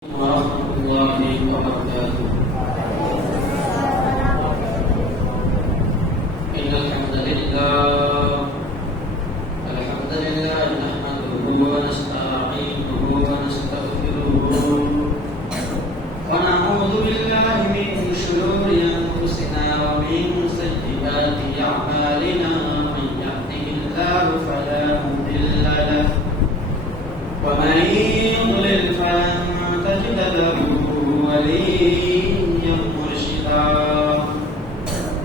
ورحمة الله وبركاته. إن الحمد لله نحمده ونستعينه ونستغفره ونعوذ بالله من شرور أنفسنا ومن سيئات أعمالنا من يهده الله فلا مضل له ومن يضلل فلن تجد له وليا مرشدا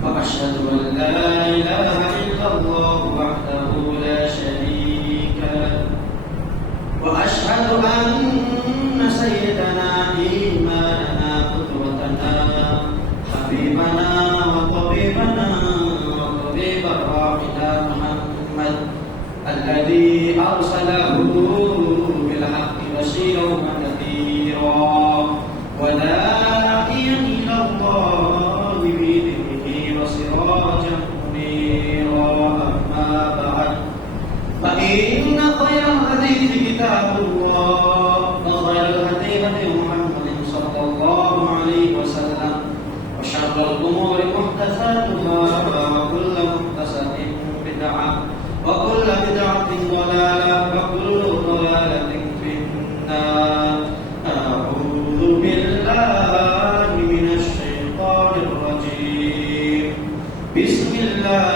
وأشهد أن لا إله إلا الله وحده لا شريك له وأشهد أن سيدنا إيماننا قدوتنا حبيبنا وطبيبنا وطبيب أرواحنا محمد الذي أرسله بالحق بشيرا ونذيرا وداعيا إلى الله بإذنه وسراجا منيرا أما بعد فإن خير الحديث كتاب الله وخير الهدي هدي محمد صلى الله عليه وسلم وشر الأمور محدثاتها وكل محدثة بدعة وكل بدعة ضلالة وكل ضلالة في النار. أعوذ بالله من الشيطان الرجيم. بسم الله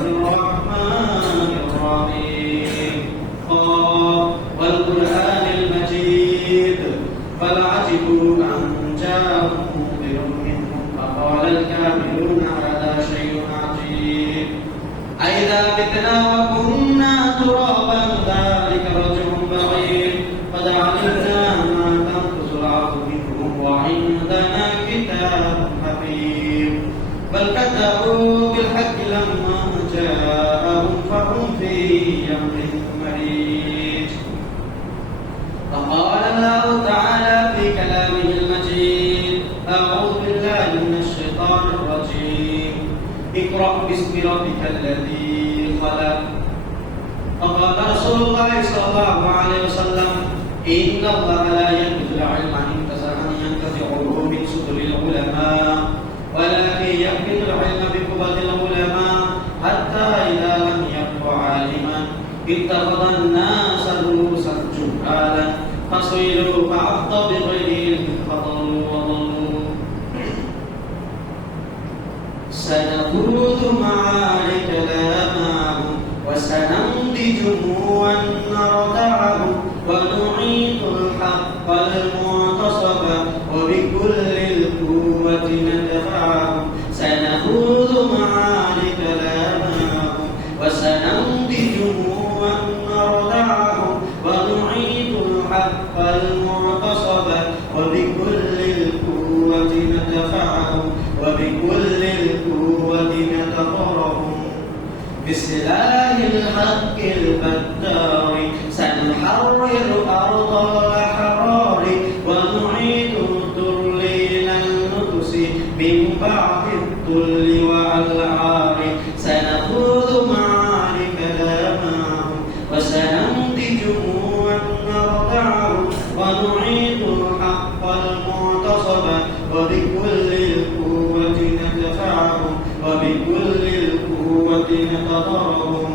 الرحمن الرحيم. والقرآن المجيد بل عجبوا أن جاءهم منذر منهم فقال الكافرون هذا شيء عجيب أئذا متنا وكنا ترابا ذلك رجع بعيد قد علمنا ما تنقص الأرض منهم وعندنا كتاب حفيظ بل كذبوا بالحق لما جاءهم فهم في أمر مريج. فقال الله تعالى في كلامه المجيد أعوذ بالله من الشيطان الرجيم. اقرأ باسم ربك الذي خلق. فقال رسول الله صلى الله عليه وسلم إن الله لا ينبذ العلم أن ينتزعه من صدور العلماء ولكن يقبض العلم بقبض العلماء حتى إذا لم يبق عالما اتخذ الناس رؤوسا جهالا فصيلوا فأخطأ بغير علم فضلوا وضلوا. سنخوض معارك لا معهم وسنمضجهم ونردعهم ونعيد الحق المعتصم وبكل القوة ندفعهم. سنخوض معارك لا معهم وسنمضجهم ونردعهم ونعيد الحق المعتصم وبكل القوة ندفعهم وبكل القوة نتطرهم. بسلاح الحق البدار سنحرر أرض الأحرار ونعيد الذل النفس من بعد الذل والعار. سنخوض معارك لا معهم وسنمضجهم ونردعهم ونعيد الحق المعتصم وبكل القوة ندفعهم وبكل القوة نتضرهم.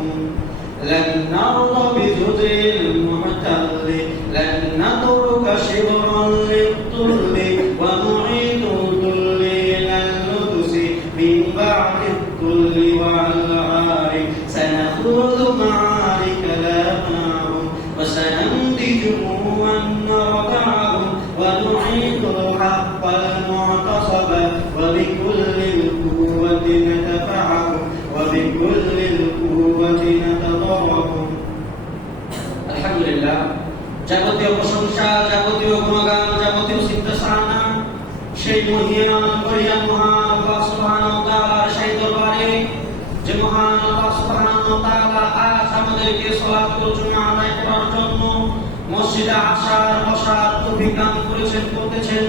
لن نرضى بجزء المحتل لن نترك شبرا للطل ونعيد الذل إلى النفس من بعد الذل والعار. سنخوض معارك لا معهم وسنمضجهم ونردعهم ونعيد الحق المعتصم وبكل القوة ندفعهم وبكل القوة نتضرهم. আলহামদুলিল্লাহ, যাবতীয় প্রশংসা, যাবতীয় গুণগান, যাবতীয় সিদ্ধসাধনা সেই মহিয়ান করিয়া মহান আল্লাহ সুবহানাহু ওয়া তাআলার সেই দরবারে যে মহান আল্লাহ সুবহানাহু ওয়া তাআলা আজ আমাদেরকে সালাতুল জুমআ আদায় করার জন্য মসজিদে আসার বসার তৌফিক দান করেছেন করতেছেন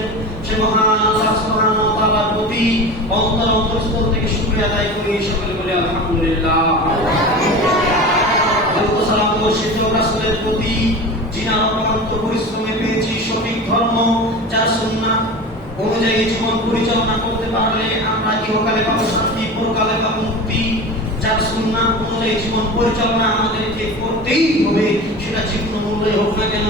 সে মহান আল্লাহ সুবহানাহু ওয়া তাআলার প্রতি অন্তরস্থল থেকে শুকরিয়া আদায় করি। সকলে বলি আলহামদুলিল্লাহ। সালাম ও শীতল রাসূলের প্রতি জিনার অক্লান্ত পরিশ্রমে পেয়েছি সঠিক ধর্ম, যার সুন্নাহ অনুযায়ী জীবন পরিচালনা করতে পারলে আমরা ইহকালে পাবো শান্তি, পরকালে পাবো মুক্তি। যার সুন্নাহ অনুযায়ী জীবন পরিচালনা আমাদেরকে করতেই হবে, সেটা যে কোনো মূল্যে হোক না কেন।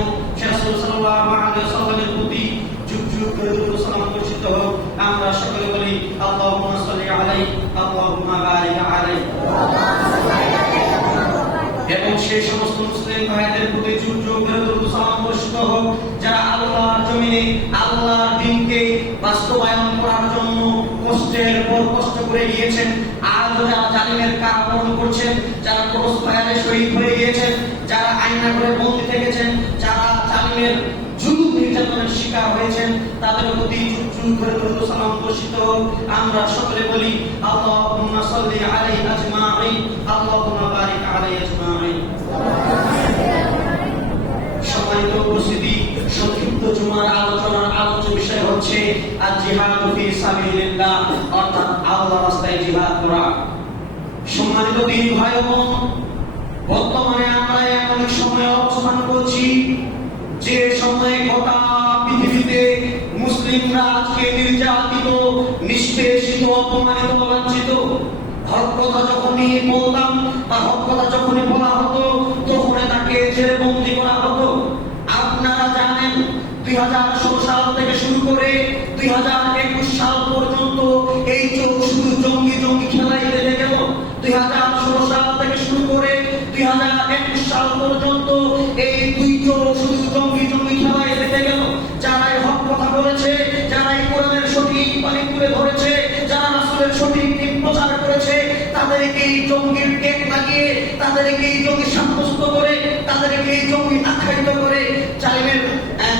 রাসূল সাল্লাল্লাহু আলাইহি ওয়াসাল্লামের প্রতি যুগ যুগ ধরে দরুদ সালাম বর্ষিত হোক। আমরা সকলে বলি আল্লাহুম্মা সাল্লি আলাইহি আল্লাহুম্মা বারিক আলাইহি। এবং সেই সমস্ত মুসলিম ভাইদের প্রতি যুগ যুগ ধরে দরুদ সালাম বর্ষিত হোক যারা আল্লাহর জমিনে আল্লাহর দ্বীনকে বাস্তবায়ন করার জন্য কষ্টের পর কষ্ট করে গিয়েছেন। আজ যারা জালিমের কারাবরণ করছেন, যারা ক্রস ফায়ারে শহীদ হয়ে গিয়েছেন, যারা আয়না করে বন্দী থেকেছেন, যারা জালিমের জুলুম নির্যাতনের শিকার হয়েছেন, তাদের প্রতি যুগ যুগ ধরে দরুদ সালাম বর্ষিত হোক। আমরা সকলে বলি আল্লাহুম্মা সাল্লি আলাইহি আজমাইন আল্লাহুম্মা বারিক আলাইহি আজমাইন। সম্মানিত উপস্থিতি, সংক্ষিপ্ত জুমার আলোচনার আলোচ্য বিষয় হচ্ছে আল জিহাদু ফি সাবিলিল্লাহ, অর্থাৎ আল্লাহর রাস্তায় জিহাদ করা। সম্মানিত দিনী ভাই ও বোন, বর্তমানে আমরা এমন এক সময়ে অবস্থান করছি যে সময়ে গোটা পৃথিবীতে মুসলিমরা আজকে নির্যাতিত, নিষ্পেষিত, অপমানিত, লাঞ্ছিত। হক কথা যখনই বলতাম বা হক কথা যখনই বলা হতো তখন তাকে জেলে বন্দী করা হতো। আপনারা জানেন 2016 সাল থেকে শুরু করে 2021 সাল পর্যন্ত এই চোখ শুধু জঙ্গি জঙ্গি খেলাই লেগে গেল। 2016 সাল থেকে শুরু করে 2021 সাল পর্যন্ত এই দুই চোখ শুধু জঙ্গি জঙ্গি খেলাই লেগে গেল। যারাই হক কথা বলেছে, যারাই কোরআনের সঠিক বাণী তুলে ধরেছে, যারা রাসূলের সঠিক দিন প্রচার করেছে, তাদেরকে এই জঙ্গির টেক লাগিয়ে, তাদেরকে এই জঙ্গি সাব্যস্ত করে, তাদেরকে এই জঙ্গি আখ্যায়িত করে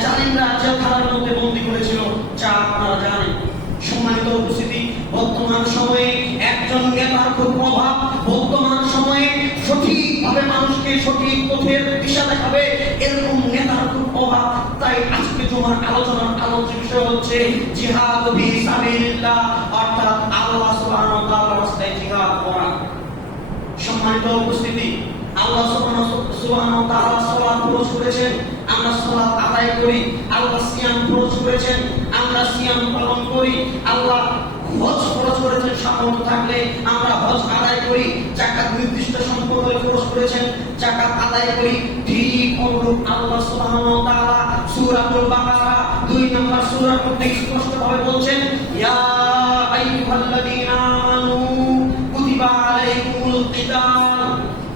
জালিমরা জেলখানার মধ্যে বন্দী করেছিল, যা আপনারা জানেন। সম্মানিত উপস্থিতি, বর্তমান সময়ে একজন নেতার খুব প্রভাব, বর্তমান সময়ে সঠিকভাবে মানুষকে সঠিক পথের দিশা দেখাবে এরকম নেতার খুব প্রভাব। তাই আজকে তোমার আলোচনার আলোচ্য বিষয় হচ্ছে জিহাদ ফি সাবিলিল্লাহ, অর্থাৎ আল্লাহ সুবহানাহু ওয়া তাআলার রাস্তায় জিহাদ করা। সম্মানিত উপস্থিতি, আল্লাহ সুবহানাহু ওয়া তাআলা সালাত ফরজ করেছেন, আমরা সালাত আদায় করি। আল্লাহ সিয়াম ফরজ করেছেন, আমরা সিয়াম পালন করি। আল্লাহ হজ ফরজ করেছেন, সামর্থ্য থাকলে আমরা হজ আদায় করি। যাকাত নির্দিষ্ট সম্পদ হলে ফরজ করেছেন, যাকাত আদায় করি। ঠিক অনুরূপ আল্লাহ সুবহানাহু ওয়া তাআলা সূরাতুল বাকারা 2 নম্বর সূরার মধ্যে স্পষ্টভাবে বলছেন, ইয়া আইয়ুহাল্লাযীনা আমানু কুতিবা আলাইকুমুল কিতাল।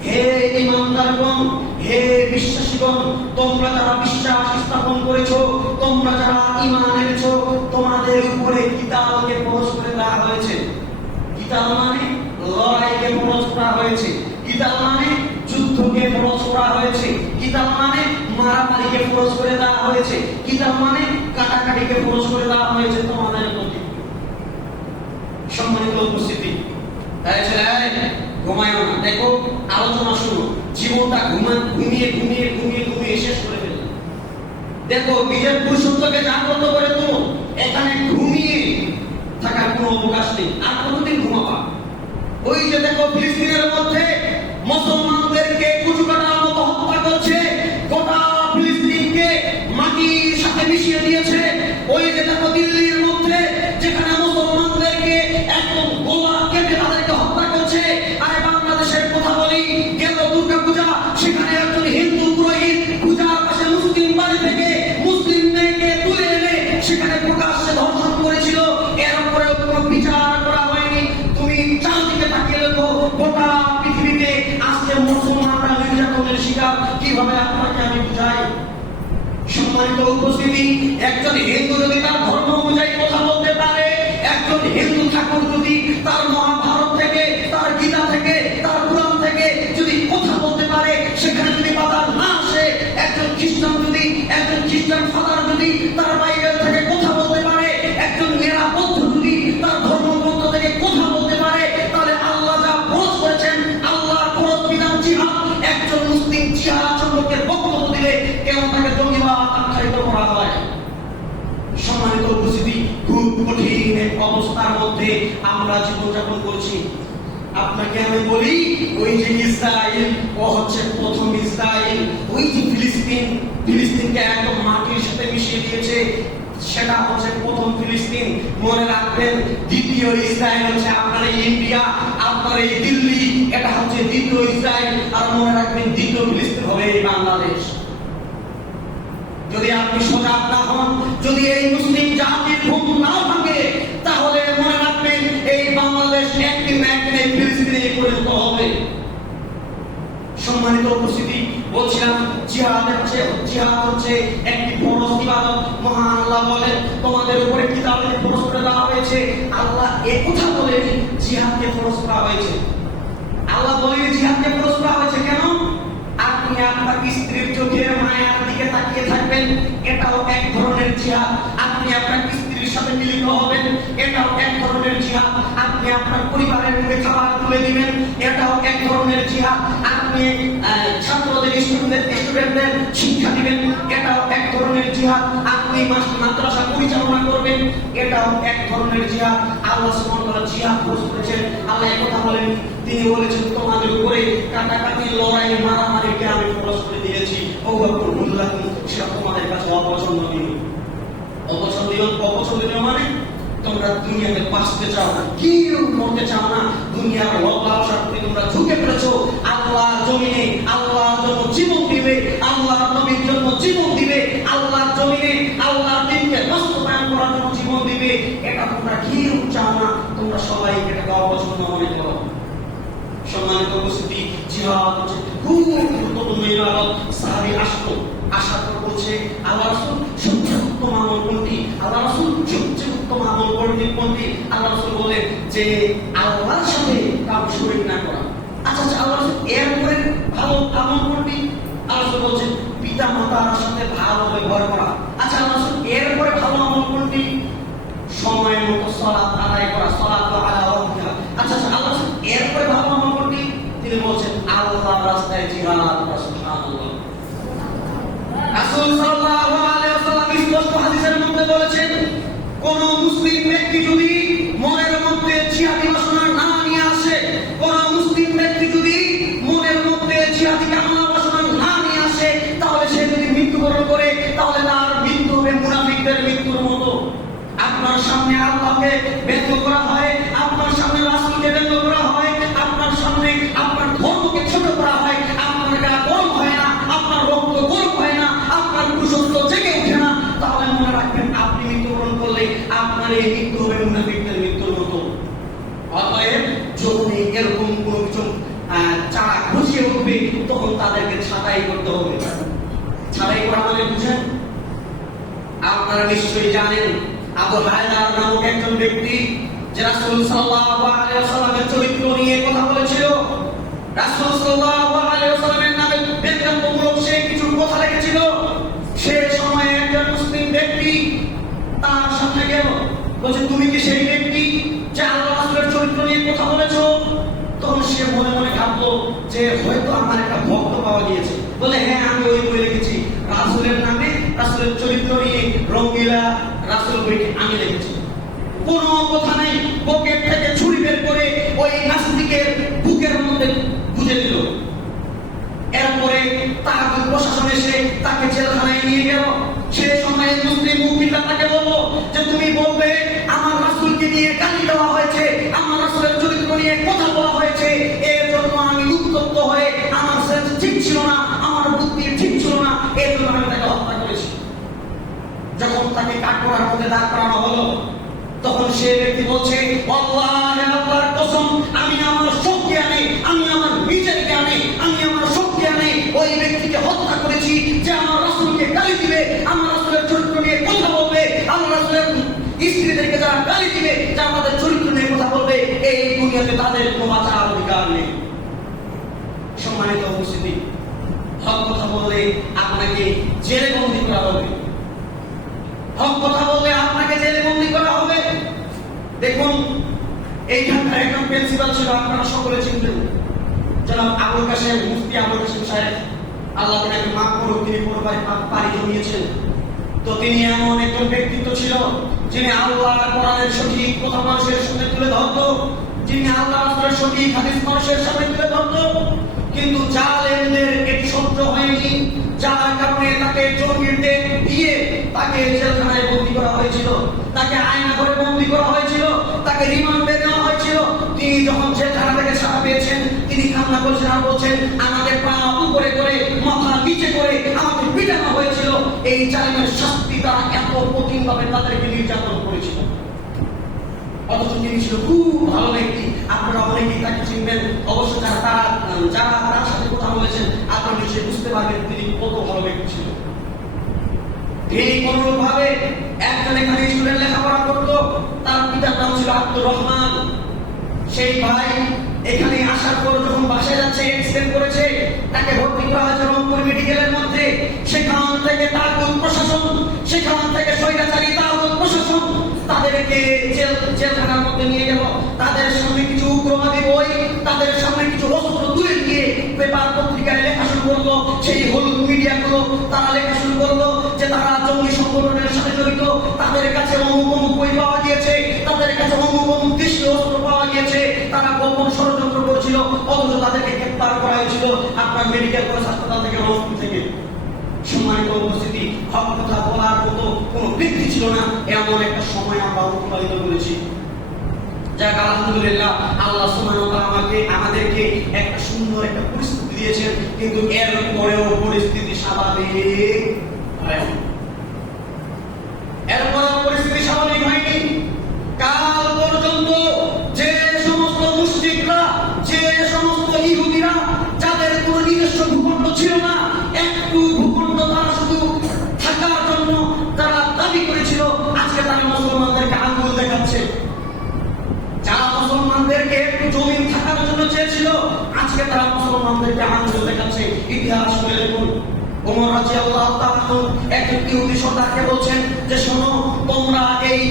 হে ঈমানদারগণ, হে বিশ্বাসীগণ, তোমরা যারা বিশ্বাস স্থাপন করেছো, তোমরা যারা ঈমান এনেছো, তোমাদের উপরে কিতালকে ফরজ করে দেওয়া হয়েছে। কিতাল মানে লড়াইকে ফরজ করা হয়েছে, কিতাল মানে যুদ্ধকে ফরজ করা হয়েছে, কিতাল মানে মারামারিকে ফরজ করে দেওয়া হয়েছে, কিতাল মানে কাটাকাটিকে ফরজ করে দেওয়া হয়েছে তোমাদের প্রতি। সম্মানিত উপস্থিতি, ঘুমায় না, দেখো আলোচনা শুরু, জীবনটা ঘুমিয়ে ঘুমিয়ে ঘুমিয়ে ঘুমিয়ে শেষ করে ফেললাম। দেখো নিজের পুরুষত্বকে জাগ্রত করে তো এখানে ঘুমিয়ে থাকার কোনো অবকাশ নেই। আর কতদিন ঘুমাবা? ওই যে দেখো ফিলিস্তিনের মধ্যে মুসলমানদেরকে কুচু কাটার মতো হত্যা করছে, গোটা ফিলিস্তিনকে মাটির সাথে মিশিয়ে দিয়েছে। ওই যে দেখো দিল্লির মধ্যে যেখানে মুসলমানদেরকে একদম গোলা কেটে তাদেরকে হত্যা করছে। আর বাংলাদেশের কথা বলি, গেল দুর্গা পূজা, সেখানে একজন হিন্দু পুরোহিত পূজার পাশে মুসলিম বাড়ি থেকে মুসলিম মেয়েকে তুলে এনে সেখানে প্রকাশ্যে ধর্ষণ করেছিল। এর উপরে কোনো বিচার করা হয়নি। তুমি চারদিকে তাকিয়ে দেখো, গোটা পৃথিবীতে আজকে মুসলমানরা নির্যাতনের শিকার। কিভাবে আপনাকে আমি বুঝাই? সম্মানিত উপস্থিতি, একজন হিন্দু যদি তার ধর্ম অনুযায়ী কথা বলতে পারে, একজন হিন্দু ঠাকুর যদি তার মহাভারত থেকে, তার গীতা থেকে, তার পুরাণ থেকে যদি কথা বলতে পারে, সেখানে যদি বাধা না আসে, একজন খ্রিস্টান যদি, একজন খ্রিস্টান ফাদার যদি তার বাইবেল থেকে কথা বলতে পারে, একজন নিরাপদ যদি তার ধর্মগ্রন্থ থেকে কথা বলতে পারে, তাহলে আল্লাহ যা ফরজ করেছেন, আল্লাহ ফরজ বিধান জিহাদ, একজন মুসলিম জিহাদ সম্পর্কে বক্তব্য দিলে কেন তাকে জঙ্গিবাদ আখ্যায়িত করা হয়? সম্মানিত উপস্থিতি, খুব কঠিন এক অবস্থার মধ্যে আমরা জীবনযাপন করছি। আপনাকে আমি বলি, ওই যে ইসরায়েল, ও হচ্ছে প্রথম ইসরায়েল। ওই যে ফিলিস্তিনকে একদম মাটির সাথে মিশিয়ে দিয়েছে, সেটা হচ্ছে প্রথম ফিলিস্তিন। মনে রাখবেন, দ্বিতীয় ইসরায়েল হচ্ছে আপনার এই ইন্ডিয়া, আপনার এই দিল্লি, এটা হচ্ছে দ্বিতীয় ইসরায়েল। আর মনে রাখবেন, দ্বিতীয় ফিলিস্তিন হবে এই বাংলাদেশ। যদি আপনি সজাগ না হন, যদি এই মুসলিম জাতির ঘুম না ভাঙে, তাহলে মনে রাখবেন এই বাংলাদেশ একদিন না একদিন এই ফিলিস্তিনে পরিণত হবে। সম্মানিত উপস্থিতি, বলছিলাম জিহাদ হচ্ছে একটি ফরজ ইবাদত। মহান আল্লাহ বলেন, তোমাদের উপরে কিতাবে ফরজ করে দেওয়া হয়েছে। আল্লাহ এই কথা বলেন জিহাদকে ফরজ করা হয়েছে। আল্লাহ বলেন জিহাদকে ফরজ করা হয়েছে কেন? আপনি আপনার স্ত্রীর চোখের মায়ার দিকে তাকিয়ে থাকবেন, এটাও এক ধরনের জিহাদ। আপনি আপনার স্ত্রীর সাথে মিলিত হবেন, এটাও এক ধরনের জিহাদ। আপনি আপনার পরিবারের মুখে খাবার তুলে দিবেন, এটাও এক ধরনের জিহাদ। আপনি ছাত্রদের স্টুডেন্টদের শিক্ষা দিবেন, এটাও এক ধরনের জিহাদ। আপনি মাদ্রাসা পরিচালনা করবেন, এটাও এক ধরনের জিহাদ। আল্লাহ সুবহানাহু ওয়া তাআলা জিহাদ ফরজ করেছেন। আল্লাহ এই কথা বলেন, তিনি বলেছেন তোমাদের উপরে কাটাকাটি, লড়াই, মারামারিকে আমি ফরজ করে দিয়েছি। সেটা তোমাদের কাছে অপছন্দনীয়। অপছন্দনীয় মানে তোমরা দুনিয়াতে বাঁচতে চাও না, কেউ মরতে চাও না, দুনিয়ার লালসার প্রতি তোমরা ঝুঁকে পড়েছো। আল্লাহর জমিনে আল্লাহর জন্য জীবন দিবে, আল্লাহর নবীর জন্য জীবন দিবে, আল্লাহর জমিনে আল্লাহর দিনকে বাস্তবায়ন করার জন্য জীবন দিবে। এটা তোমরা কেউ চাও না, তোমরা সবাই এটাকে অপছন্দ মনে করো। সম্মানিত উপস্থিতি, জিহাদ হচ্ছে খুব গুরুত্বপূর্ণ ইবাদত। সাহাবী আসার পর বলছে, আল্লাহ রাসূল সবচেয়ে উত্তম আমল কোনটি? আল্লাহ রাসূল সবচেয়ে উত্তম আমল কোনটি? আল্লাহ রাসূল বলেন যে আল্লাহর সাথে কারো শরীক না করা। আচ্ছা, আল্লাহ রাসূল এরপরে ভালো আমল কোনটি? আল্লাহ রাসূল বলছেন পিতা মাতার সাথে ভালো ব্যবহার করা। আচ্ছা, আল্লাহ রাসূল এরপরে ভালো আমল কোনটি? সময় মতো সালাত আদায় করা, সালাত আলা ওয়াক্তিহা। আচ্ছা, আল্লাহ রাসূল এরপরে ভালো আমল কোনটি? তিনি বলছেন আল্লাহর রাস্তায় জিহাদ করা। সুবহানাল্লাহ। রাসূল সাল্লাল্লাহু আলাইহি ওয়াসাল্লাম স্পষ্ট হাদিসের মধ্যে বলেছেন, কোন মুসলিম ব্যক্তি যদি মনের মধ্যে জিহাদি বাসনা না নিয়ে আসে, কোন মুসলিম ব্যক্তি যদি মনের মধ্যে জিহাদি কামনা বাসনা না নিয়ে আসে, তাহলে সে যদি মৃত্যুবরণ করে, তাহলে তার মৃত্যু হবে মুনাফিকদের মৃত্যুর মতো। আপনার সামনে আল্লাহকে ব্যঙ্গ করা হয়, আপনার সামনে রাসূলকে ব্যঙ্গ করা হয়, আপনার সামনে আপনার ধর্মকে ছোট করা হয়, আপনার গা গরম হয় না, আপনার রক্ত গরম হয় না, আপনার কুশস্ত জেগে ওঠে না, তাহলে মনে রাখবেন আপনি মৃত্যুবরণ করলে আপনার এই মৃত্যু হবে মুনাফিকদের মৃত্যুর মতো। অতএব যখন এরকম কোন কিছু চারা ঘুষিয়ে উঠবে, তখন তাদেরকে ছাঁটাই করতে হবে। ছাঁটাই করা মানে বুঝেন? আপনারা নিশ্চয়ই জানেন আবু হায়দার নামক একজন ব্যক্তি যে রাসূল সাল্লাল্লাহু আলাইহি ওয়াসাল্লামের চরিত্র নিয়ে কথা বলেছিল। রাসূল সাল্লাল্লাহু আলাইহি ওয়াসাল্লামের নামে ব্যঙ্গাত্মক সে কিছু কথা লিখেছিল। সে সময় একজন মুসলিম ব্যক্তি তার সামনে গেল, বলছে তুমি কি সেই ব্যক্তি যে আল্লাহর রাসূলের চরিত্র নিয়ে কথা বলেছো? তখন সে মনে মনে ভাবলো যে হয়তো আমার একটা ভক্ত পাওয়া গিয়েছে। বলে হ্যাঁ, আমি ওই বই লিখেছি, রাসূলের নামে রাসূলের চরিত্র নিয়ে রঙ্গিলা রাসূল বইটি আমি লিখেছি। কোনো কথা নাই, পকেট থেকে ছুরি বের করে ওই নাস্তিকের বুকের মধ্যে গুঁজে দিল। এরপরে তার প্রশাসন এসে তাকে জেলখানায় নিয়ে গেল। সে সময় মুসলিম মুফতিরা তাকে বলল যে তুমি বলবে আমার রাসূলকে নিয়ে গালি দেওয়া হয়েছে, আমার রাসূলের চরিত্র নিয়ে কথা বলা হয়েছে, এর জন্য আমি উত্তপ্ত হয়ে আমার সেন্স ঠিক ছিল না, আমার বুদ্ধি ঠিক ছিল না, এর জন্য আমি তাকে হত্যা করেছি। যখন তাকে কাঠগড়ার মধ্যে দাঁড় করানো হলো, তখন সে ব্যক্তি বলছে আল্লাহর কসম, আমি আমার শক্তি আনে, আমি আমার নিজের জ্ঞানে, আমি আমার শক্তি আনে ওই ব্যক্তিকে হত্যা করেছি যে আমার রাসূলকে গালি দিবে, আমার রাসূলের চরিত্র নিয়ে কথা বলবে, আমার রাসূলের স্ত্রীদেরকে যারা গালি দিবে, যারা আমাদের চরিত্র নিয়ে কথা বলবে, এই দুনিয়াতে তাদের কোনো বাঁচার অধিকার নেই। সম্মানিত উপস্থিতি, হক কথা বললে আপনাকে জেলে বন্দী করা হবে। হক কথা বললে আপনাকে জেলে বন্দী করা হবে। দেখুন, এইখানকার একজন প্রিন্সিপাল ছিল, আপনারা সকলে চিনতেন, জনাব আবুল কাশেম, মুফতি আবুল কাশেম সাহেব, আল্লাহ তাকে মাফ করুক, তিনি পূর্বায় পাড়ি জমিয়েছেন। তো তিনি এমন একজন ব্যক্তিত্ব ছিল যিনি আল্লাহর কোরআনের সঠিক কথা মানুষের সামনে তুলে ধরত। যিনি আল্লাহ রাসূলের সঠিক হাদিস মানুষের সামনে তুলে ধরত, কিন্তু জালেমদের এটি সহ্য হয়নি, যার কারণে তাকে জঙ্গিতে দিয়ে তাকে জেলখানায় বন্দী করা হয়েছিল, তাকে আয়না করে বন্দী করা হয়েছিল, তাকে রিমান্ডে নেওয়া হয়েছিল। তিনি যখন জেলখানা থেকে ছাড়া পেয়েছেন, তিনি কান্না করছেন আর বলছেন, আমাকে পা উপরে করে মাথা নিচে করে আমাকে পিটানো হয়েছিল। এই জালেমের শাস্তি তারা এত কঠিনভাবে তাদেরকে নির্যাতন করেছিল। অথচ তিনি ছিল খুব ভালো ব্যক্তি। আপনারা অনেকেই তাকে চিনবেন, অবশ্য যারা তার সাথে কথা বলেছেন আপনারা নিশ্চয়ই বুঝতে পারবেন তিনি কত ভালো ব্যক্তি ছিল। তিনি কোনোভাবে একজন এখানে স্টুডেন্ট লেখাপড়া করতো, তার পিতার নাম ছিল আব্দুর রহমান। সেই ভাই এখানে আসার পর যখন বাসায় যাচ্ছে অ্যাক্সিডেন্ট করেছে, তাকে ভর্তি করা হয়েছে রংপুর মেডিকেলের মধ্যে। সেখান থেকে তাগুত প্রশাসন, সেখান থেকে স্বৈরাচারী তাগুত প্রশাসন তাদেরকে জেলখানার মধ্যে নিয়ে গেল। তাদের সামনে কিছু উগ্রবাদী বই, তাদের সামনে কিছু অস্ত্র তুলে দিয়ে পেপার পত্রিকায় লেখা শুরু করলো। সেই হলুদ মিডিয়াগুলো তারা লেখা শুরু করলো যে তারা জঙ্গি সংগঠনের সাথে জড়িত, তাদের কাছে অমুক অমুক বই পাওয়া গিয়েছে, তাদের কাছে অমুক অমুক দেশীয় অস্ত্র পাওয়া গিয়েছে, তারা গোপন ষড়যন্ত্র করেছিল। অথচ তাদেরকে গ্রেফতার করা হয়েছিল আপনার মেডিকেল কলেজ হাসপাতাল থেকে, রংপুর থেকে। সম্মানিত উপস্থিতি, হক কথা বলার মতো কোনো ব্যক্তি ছিল না, এমন একটা সময় আমরা অতিবাহিত করেছি। যাক আলহামদুলিল্লাহ, আল্লাহ সুবহানাহু ওয়া তাআলা আমাদেরকে একটা সুন্দর একটা পরিস্থিতি দিয়েছেন, কিন্তু এর পরেও পরিস্থিতি স্বাভাবিক হয়নি। এরপরেও পরিস্থিতি স্বাভাবিক হয়নি। কাল পর্যন্ত যে সমস্ত মুশরিকরা, যে সমস্ত ইহুদিরা, যাদের কোনো নিজস্ব ভূখণ্ড ছিল না, একটু ভূখণ্ড তারা শুধু থাকার জন্য তারা দাবি করেছিল, আজকে তারা মুসলমানদেরকে আঙ্গুল দেখাচ্ছে। যারা মুসলমানদেরকে একটু জমি থাকার জন্য চেয়েছিল, আজকে তারা মুসলমানদেরকে আঙ্গুল দেখাচ্ছে। ইতিহাস করে দেখুন, ওমর রাদিয়াল্লাহু তাআলা একজন ইহুদি সর্দারকে বলছেন যে শোনো, তোমরা এই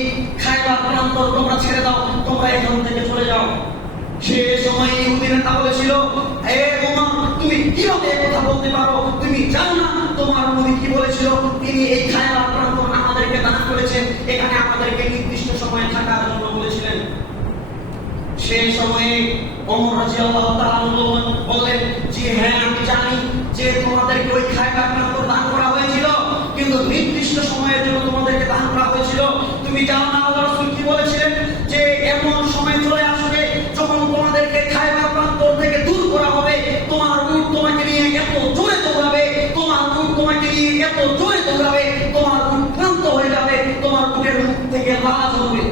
খায়বার প্রান্তর তোমরা ছেড়ে দাও, তোমরা এখান থেকে চলে যাও। সে সময় ইহুদি নেতা বলেছিল, হে ওমর, তুমি কিভাবে কথা বলতে পারো? তুমি জানো না তোমার নবী কি বলেছিল? তিনি এই খায়বার প্রান্তর আমাদেরকে দান করেছেন, এখানে আমাদেরকে নির্দিষ্ট সময় থাকার জন্য বলেছিলেন। সেই সময়ে ওমর রাদিয়াল্লাহু তাআলা বললেন, জি হ্যাঁ, আমি জানি যে তোমাদেরকে ওই খায়বার প্রান্তর দান করা হয়েছিল, কিন্তু নির্দিষ্ট সময়ের জন্য তোমাদেরকে দান করা হয়েছিল। তুমি জানো না আল্লাহর রাসূল কি বলেছিলেন? যে এমন সময় চলে আসবে যখন তোমাদেরকে খায়বার প্রান্তর থেকে দূর করা হবে, তোমার উট তোমাকে নিয়ে এত জোরে দৌড়াবে, তোমার উট তোমাকে নিয়ে এত জোরে দৌড়াবে, তোমার উট ক্লান্ত হয়ে যাবে, তোমার উটের মুখ থেকে লাশ হবে।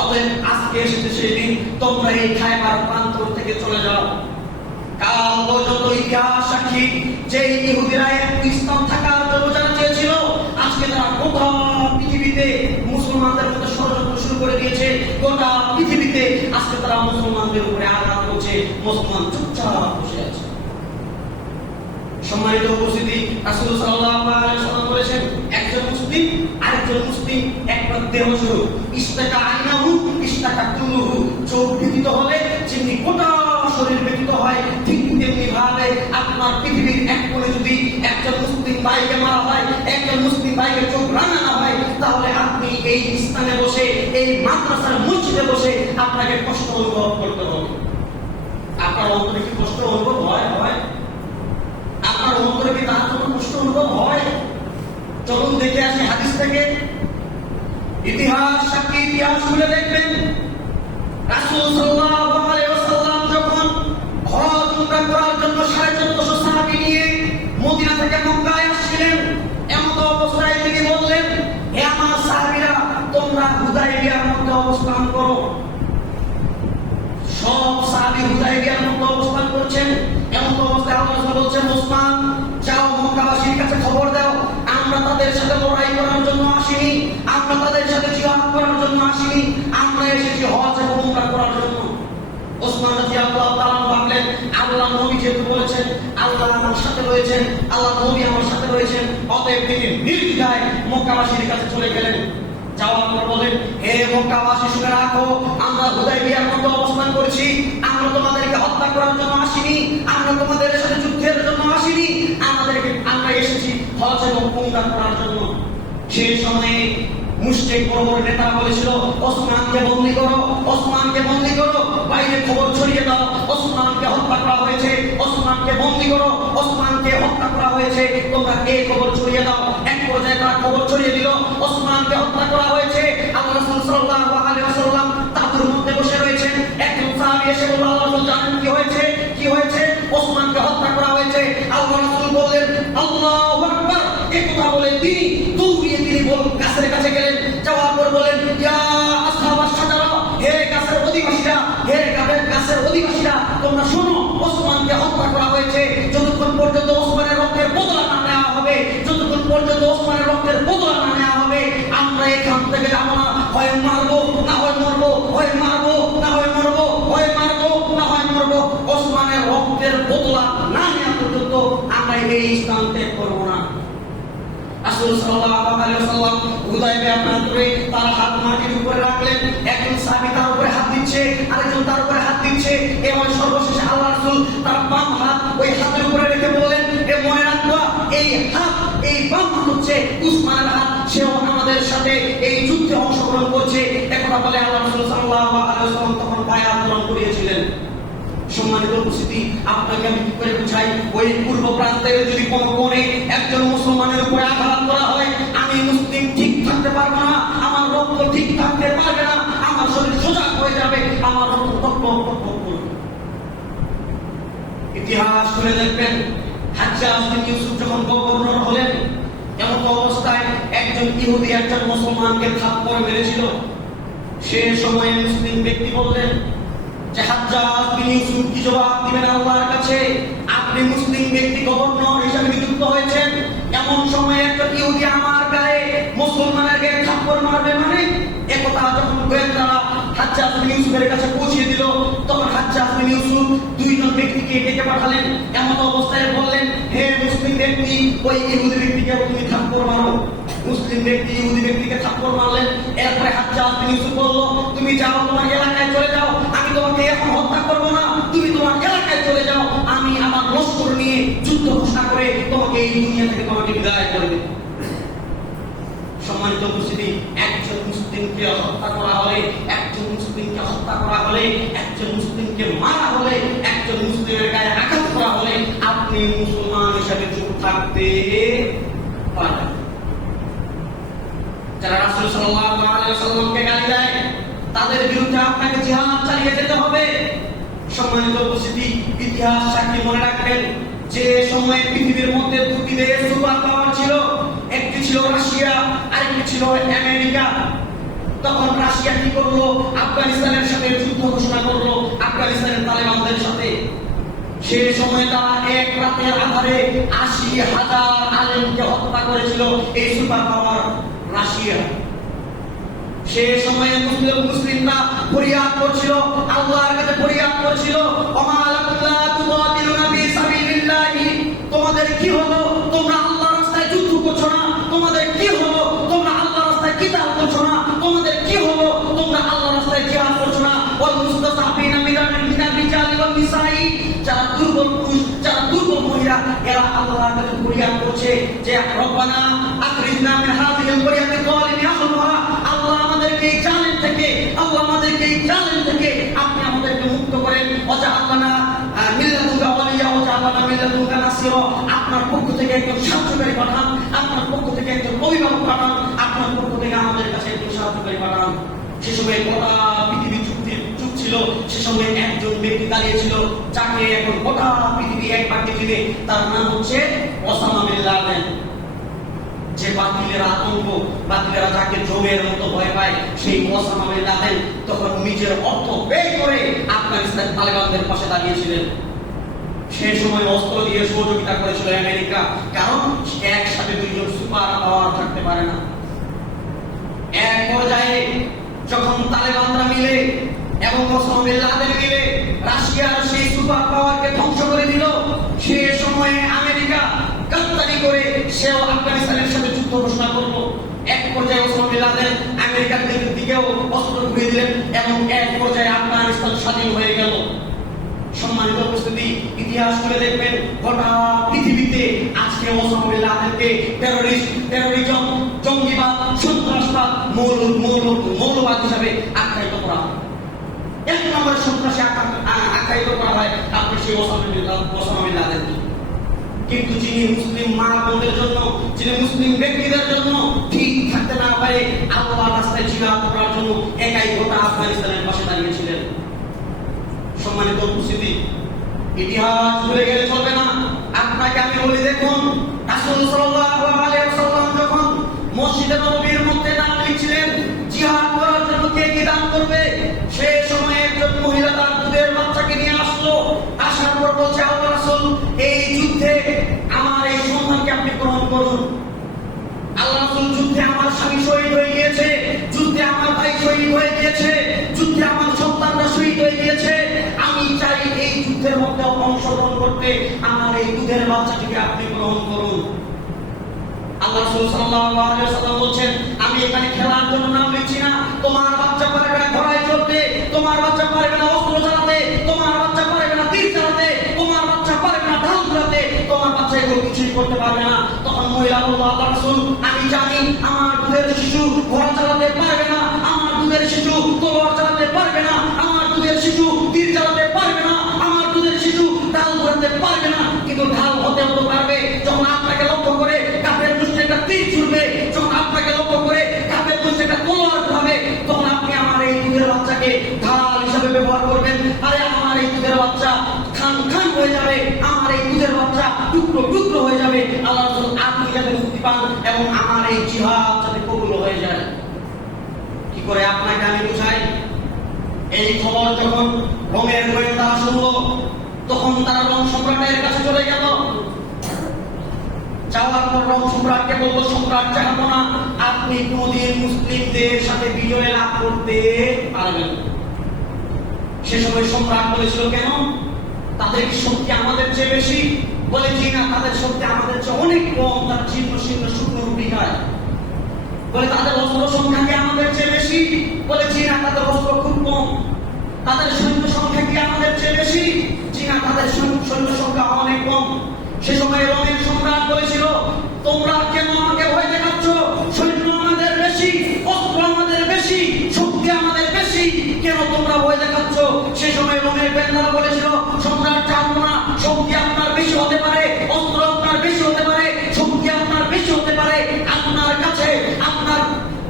অতএব আজকে এসেছে সেই দিন, তোমরা এই খায়বার প্রান্তর থেকে চলে যাও। কাল পর্যন্ত ইতিহাস সাক্ষী যে ইহুদিরা একটু ইসলাম থাকার জন্য যারা চেয়েছিল, আজকে তারা গোটা পৃথিবীতে মুসলমানদের মধ্যে ষড়যন্ত্র শুরু করে দিয়েছে। গোটা পৃথিবীতে আজকে তারা মুসলমানদের উপরে আঘাত করছে, মুসলমান চুপচাপ বসে আছে। সম্মানিত উপস্থিতি, রাসূল সাল্লাল্লাহু আলাইহি ওয়াসাল্লাম বলেছেন, একজন মুসলিম আরেকজন মুসলিম একবার দেহস্বরূপ, ইস্তাকা আইনাহু ইস্তাকা কুল্লুহু। চোখ ব্যতীত হলে যেমনি গোটা শরীর ব্যতীত হয়, ঠিক তেমনি ভাবে আপনার পৃথিবীর এক কোণে যদি একজন মুসলিম ভাইকে মারা হয়, একজন মুসলিম ভাইকে চোখ রাঙানো হয়, তাহলে আপনি এই স্থানে বসে, এই মাদ্রাসার মসজিদে বসে আপনাকে কষ্ট অনুভব করতে হবে। আপনার অন্তরে কি কষ্ট অনুভব হয়? আপনার অন্তরে কি তার কোনো কষ্ট অনুভব হয়? চলুন দেখে আসি হাদিস থেকে। ইতিহাস সাক্ষী, ইতিহাস খুলে দেখবেন, রাসূল সাল্লাল্লাহু আলাইহি ওয়াসাল্লাম যখন হজ উমরা করার জন্য 1450 সাহাবী নিয়ে মদিনা থেকে মক্কায় আসছিলেন, এমন অবস্থায় তিনি বললেন, হে আমার সাহাবীরা, তোমরা হুদায়বিয়ার মধ্যে অবস্থান করো। সব সাহাবী হুদায়বিয়ার মধ্যে অবস্থান করছেন। এমন অবস্থায় আল্লাহ বলছেন, ওসমান যাও মক্কাবাসীর কাছে খবর দাও, আমরা তাদের সাথে লড়াই করার জন্য আসিনি, আমরা তাদের সাথে জিহাদ করার জন্য আসিনি, আমরা এসেছি হজ এবং উমরা করার জন্য। ওসমান রাদিয়াল্লাহু তাআলা ভাবলেন, আল্লাহ নবী যেহেতু বলেছেন আল্লাহ আমার সাথে রয়েছেন, আল্লাহ নবী আমার সাথে রয়েছেন, অতএব তিনি নির্দ্বিধায় মক্কাবাসীর কাছে চলে গেলেন। যাওয়ার পর বলেন, হে মক্কাবাসী, শুনে রাখো, আমরা হুদায়বিয়ার মধ্যে অবস্থান করেছি, আমরা তোমাদেরকে হত্যা করার জন্য আসিনি, আমরা তোমাদের সাথে যুদ্ধের জন্য আসিনি, আমরা এসেছি হজ এবং উমরা করার জন্য। সেই সময়ে মুশরিক বড় বড় নেতারা বলেছিল ওসমানকে বন্দী করো, ওসমানকে বন্দী করো, বাইরে খবর ছড়িয়ে দাও ওসমানকে হত্যা করা হয়েছে, ওসমানকে বন্দী করো, ওসমানকে হত্যা করা হয়েছে, তোমরা এই খবর ছড়িয়ে দাও। এক পর্যায়ে তারা খবর ছড়িয়ে দিল ওসমানকে হত্যা করা হয়েছে। আল্লাহ রাসূল সাল্লাল্লাহু আলাইহি ওয়াসাল্লাম তাঁবুর মধ্যে বসে রয়েছেন। একজন সাহাবী এসে বলল, আল্লাহ রাসূল জানেন কি হয়েছে? কি হয়েছে? ওসমানকে হত্যা করা হয়েছে। আল্লাহ রাসূল বললেন আল্লাহু আকবার। এই কথা বলে তিনি দৌড়িয়ে গাছের কাছে গেলেন। যাওয়ার পর বলেন, ইয়া আসহাবাস শাজারা, হে গাছের অধিবাসীরা, হে গাছের অধিবাসীরা, তোমরা শোনো, ওসমানকে হত্যা করা হয়েছে। যতক্ষণ পর্যন্ত ওসমানের রক্তের বদলা না নেওয়া হবে, যতক্ষণ পর্যন্ত ওসমানের রক্তের বদলা না নেওয়া হবে, আমরা এখান থেকে যাবো না। হয় মারবো, না হয় মরবো, হয় মারবো, না হয় মরবো, হয় মারবো, না হয় মরবো। ওসমানের রক্তের বদলা না নেওয়া পর্যন্ত আমরা এই স্থান ত্যাগ করবো না। রাসূল সাল্লাল্লাহু আলাইহি ওয়াসাল্লাম হুদায়বিয়া প্রান্তরে তার হাত মাটির উপরে রাখলেন। একজন সাহাবী তার উপরে হাত দিচ্ছে, আরেকজন তার উপরে হাত দিচ্ছে, এবং সর্বশেষে আল্লাহ রাসূল তার বাম হাত ওই হাতের উপরে রেখে বললেন, এ মনে রাখবা, এই হাত, এই বাম হাত হচ্ছে উসমানের হাত, সেও আমাদের সাথে এই যুদ্ধে অংশগ্রহণ করছে। একথা বলে আল্লাহ রাসূল সাল্লাল্লাহু আলাইহি ওয়াসাল্লাম তখন বায়াত গ্রহণ করিয়েছিলেন। সম্মানিত উপস্থিতি, আপনাকে আমি কি করে বুঝাই, ওই পূর্ব প্রান্তের যদি কোনো কোণে একজন মুসলমানের উপরে আঘাত করা হয়, আমি মুসলিম ঠিক থাকতে পারবো না, আমার রক্ত ঠিক থাকতে পারবে না, আমার শরীর সোজা হয়ে যাবে, আমার রক্ত ইতিহাস করে দেখবেন, হাজ্জাজ বিন ইউসুফ যখন গভর্নর হলেন, এমন অবস্থায় একজন ইহুদি একজন মুসলমানকে থাপ্পড় মেরেছিল। সে সময়ে মুসলিম ব্যক্তি বললেন যে হাজ্জাজ বিন ইউসুফ কি জবাব দিবেন আল্লাহর কাছে? আপনি মুসলিম ব্যক্তি গভর্নর হিসেবে নিযুক্ত হয়েছেন, এমন সময় একটা ইহুদি আমার গায়ে, মুসলমানের গায়ে থাপ্পড় মারবে মানে? একথা যখন গোয়েন্দারা হাজ্জাজ বিন ইউসুফের কাছে পৌঁছে দিল, তখন হাজ্জাজ বিন ইউসুফ দুইজন ব্যক্তিকে ডেকে পাঠালেন। এমন অবস্থায় বললেন, হে মুসলিম ব্যক্তি, ওই ইহুদি ব্যক্তিকে তুমি থাপ্পড় মারো। মুসলিম ব্যক্তি ইহুদি ব্যক্তিকে থাপ্পড় মারলেন। এরপরে হাজ্জাজ বিন ইউসুফ বলল, তুমি যাও, তোমার এলাকায় চলে যাও, আমি তোমাকে এখন হত্যা করবো না, তুমি তোমার এলাকায় চলে যাও, আমি আমার লস্কর নিয়ে যুদ্ধ ঘোষণা করে তোমাকে এই দুনিয়া থেকে তোমাকে বিদায় করে দেব। সম্মানিত উপস্থিতি, একজন মুসলিমকে হত্যা করা হলে, একজন মুসলিমকে হত্যা করা হলে, একজন মুসলিমকে মারা হলে, একজন মুসলিমের গায়ে আঘাত করা হলে আপনি মুসলমান হিসাবে চুপ থাকতে পারবেন। যারা রাসূল সাল্লাল্লাহু আলাইহি ওয়াসাল্লামকে গালি দেয়, তাদের বিরুদ্ধে আপনাকে জিহাদ চালিয়ে যেতে হবে। সম্মানিত উপস্থিতি, ইতিহাস সাক্ষী মনে রাখবেন, যে সময়ে পৃথিবীর মধ্যে দুটি দেশ সুপার পাওয়ার ছিল, একটি ছিল রাশিয়া, আরেকটি ছিল আমেরিকা। তখন রাশিয়া কি করলো? আফগানিস্তানের সাথে যুদ্ধ ঘোষণা করলো, আফগানিস্তানের তালেবানদের সাথে। সে সময় তারা এক রাতের আধারে ৮০,০০০ আলেমকে হত্যা করেছিল এই সুপার পাওয়ার রাশিয়া। সে সময়ে মুসলিমরা ফরিয়াদ করছিল, আল্লাহর কাছে ফরিয়াদ করছিল, তোমাদের কি হলো? তোমরা আল্লাহর রাস্তায় যুদ্ধ করছো না? তোমাদের কি হলো? তোমরা আল্লাহর রাস্তায় কিতাব করছো না? তোমাদের কি হলো? তোমরা আল্লাহর রাস্তায় জিহাদ করছো না? ওয়াল মুস্তাসাফিনা মিনাল রিজালি ওয়ান নিসাই, যারা দুর্বল পুরুষ, যারা দুর্বল মহিলা, এরা আল্লাহর কাছে ফরিয়াদ করছে যে রব্বানা আখরিজনা মিন হাযিহিল ক্বরিয়াতি যালিমি আহলুহা, আল্লাহ আমাদেরকে এই জালেম থেকে, আল্লাহ আমাদেরকে এই জালেম থেকে আপনি আমাদেরকে মুক্ত করেন। ওয়াজআলনা মিল্লাতুকা ওয়ালিয়া ওয়াজআলনা মিল্লাতুকা নাসিরা, আপনার পক্ষ থেকে একজন সাহায্যকারী পাঠান, আপনার পক্ষ থেকে একজন অভিভাবক পাঠান, আপনার পক্ষ থেকে আমাদের কাছে একজন সাহায্যকারী পাঠান। সে সময় গোটা পৃথিবী চুপ ছিল। সে সময় একজন ব্যক্তি দাঁড়িয়েছিল, যাকে এখন গোটা পৃথিবী এক বাক্যে চিনে, তার নাম হচ্ছে ওসামা বিন লাদেন। যে বাতিলের আতঙ্ক, বাতিলেরা যাকে জমের মতো ভয় পায়, সেই ওসামা বিন লাদেন তখন নিজের অর্থ ব্যয় করে আফগানিস্তান তালেবানদের পাশে দাঁড়িয়েছিলেন। সেই সময় অস্ত্র দিয়ে সহযোগিতা করেছিল আমেরিকা, কারণ একসাথে দুইজন সুপার পাওয়ার থাকতে পারে না। এক পর্যায়ে যখন তালেবানরা মিলে এবং ওসামা বিন লাদেন মিলে রাশিয়ার সেই সুপার পাওয়ারকে ধ্বংস করে দিল, সেই সময়ে আমেরিকা গাদ্দারি করে সেও আফগানিস্তানের সাথে যুদ্ধ ঘোষণা করলো। এক পর্যায়ে ওসামা বিন লাদেন আমেরিকার দিকেও অস্ত্র ঘুরিয়ে দিলেন এবং এক পর্যায়ে আফগানিস্তান স্বাধীন হয়ে গেল। সম্মানিত উপস্থিতি, ইতিহাস করে দেখবেন গোটা পৃথিবীতে আজকে ওসামা বিন লাদেনকে টেররিজম জঙ্গিবাদ, সন্ত্রাসবাদ, মৌলবাদ হিসাবে আখ্যায়িত করা হয়। এক নম্বরের সন্ত্রাসী আখ্যায়িত করা হয় আপনি সেই ওসামা বিন লাদেনকে। কিন্তু যিনি মুসলিম মা বোনদের জন্য, যিনি মুসলিম ব্যক্তিদের জন্য ঠিক থাকতে না পারে আল্লাহর রাস্তায় জিহাদ করার জন্য একাই গোটা আফগানিস্তানের পাশে দাঁড়িয়েছিলেন। সম্মানিত উপস্থিতি, ইতিহাস ভুলে গেলে চলবে না। আপনাকে আমি বলি, দেখুন রাসূল সাল্লাল্লাহু আলাইহি ওয়াসাল্লাম যখন মসজিদে নববীর মধ্যে নাম লিখছিলেন জিহাদ করার জন্য কে কি দান করবে, সেই সময় একজন মহিলা তার দুধের বাচ্চাকে নিয়ে আসলো। আসার পর বলছে, আল্লাহ রাসূল, এই যুদ্ধে আমার এই সন্তানকে আপনি গ্রহণ করুন। আল্লাহ রাসূল, যুদ্ধে আমার স্বামী শহীদ হয়ে গিয়েছে, যুদ্ধে আমার ভাই শহীদ হয়ে গিয়েছে, যুদ্ধে আমার সন্তানরা শহীদ হয়ে গিয়েছে, আমি চাই এই যুদ্ধের মধ্যে অংশগ্রহণ করতে আমার এই দুধের বাচ্চাটিকে আপনি গ্রহণ করুন। আল্লাহ রাসূল সাল্লাল্লাহু আলাইহি ওয়াসাল্লাম বলেন, আমি এখানে খেলার জন্য নাম লিখছি না। তোমার বাচ্চা পারবে না ঘোড়ায় চড়তে, তোমার বাচ্চা পারবে না অস্ত্র চালাতে, তোমার বাচ্চা পারবে না তীর চালাতে, তোমার বাচ্চা পারবে না ঢাল চালাতে, তোমার বাচ্চা এগুলো কিছুই করতে পারবে না। তখন মহিলা বলল, আল্লাহ রাসূল, আমি জানি আমার দুধের শিশু ঘোড়া চালাতে পারবে না, আমার দুধের শিশু তলোয়ার চালাতে পারবে না, আমার দুধের শিশু তীর চালাতে পারবে না, আমার দুধের শিশু ঢাল ধরতে পারবে না, কিন্তু ঢাল হতে পারবে যখন আপনাকে লক্ষ্য করে কাফের মুশরিকরা তীর ছুড়বে, যখন আপনাকে লক্ষ্য করে কাফের মুশরিকরা তলোয়ার উঠাবে, তখন আপনি আমার এই দুধের বাচ্চাকে ঢাল হিসেবে ব্যবহার করবেন। আরে আমার এই দুধের বাচ্চা খান খান হয়ে যাবে, আমার এই দুধের বাচ্চা টুকরো টুকরো হয়ে যাবে। আল্লাহ রাসূল, আপনি যাতে মুক্তি পান এবং আমার এই জিহাদ যাতে কবুল হয়ে যায়। কি করে আপনাকে আমি বুঝাই? এই খবর যখন রোমের গোয়েন্দারা শুনলো, তখন তারা রোম সম্রাটের কাছে চলে গেল। যাওয়ার পর রোম সম্রাটকে বললো, সম্রাট চাইবো না, আপনি কোনদিন মুসলিমদের সাথে বিজয় লাভ করতে পারবেন। সে সময় সম্রাট বলেছিল, কেন? তাদের কি শক্তি আমাদের চেয়ে বেশি? বলে, জি না, তাদের শক্তি আমাদের চেয়ে অনেক কম, তারা ছিন্ন ছিন্ন শুকনো রুটি খায়। বলে, তাদের অস্ত্র সংখ্যা কি আমাদের চেয়ে বেশি? বলে, জি না, তাদের অস্ত্র খুব কম। তাদের সৈন্য সংখ্যা কি আমাদের চেয়ে বেশি? জি না, তাদের সৈন্য সংখ্যা অনেক কম। সে সময় রোমের সম্রাট বলেছিল, তোমরা কেন আমাকে ভয় দেখাচ্ছ? সৈন্য আমাদের বেশি, অস্ত্র আমাদের বেশি, শক্তি আমাদের বেশি, কেন তোমরা ভয় দেখাচ্ছ? সে সময় রোমের গোয়েন্দারা বলেছিল, সম্রাট জানতো না, শক্তি আপনার বেশি হতে পারে, অস্ত্র আপনার বেশি হতে পারে, শক্তি আপনার বেশি হতে পারে, আপনার কাছে, আপনার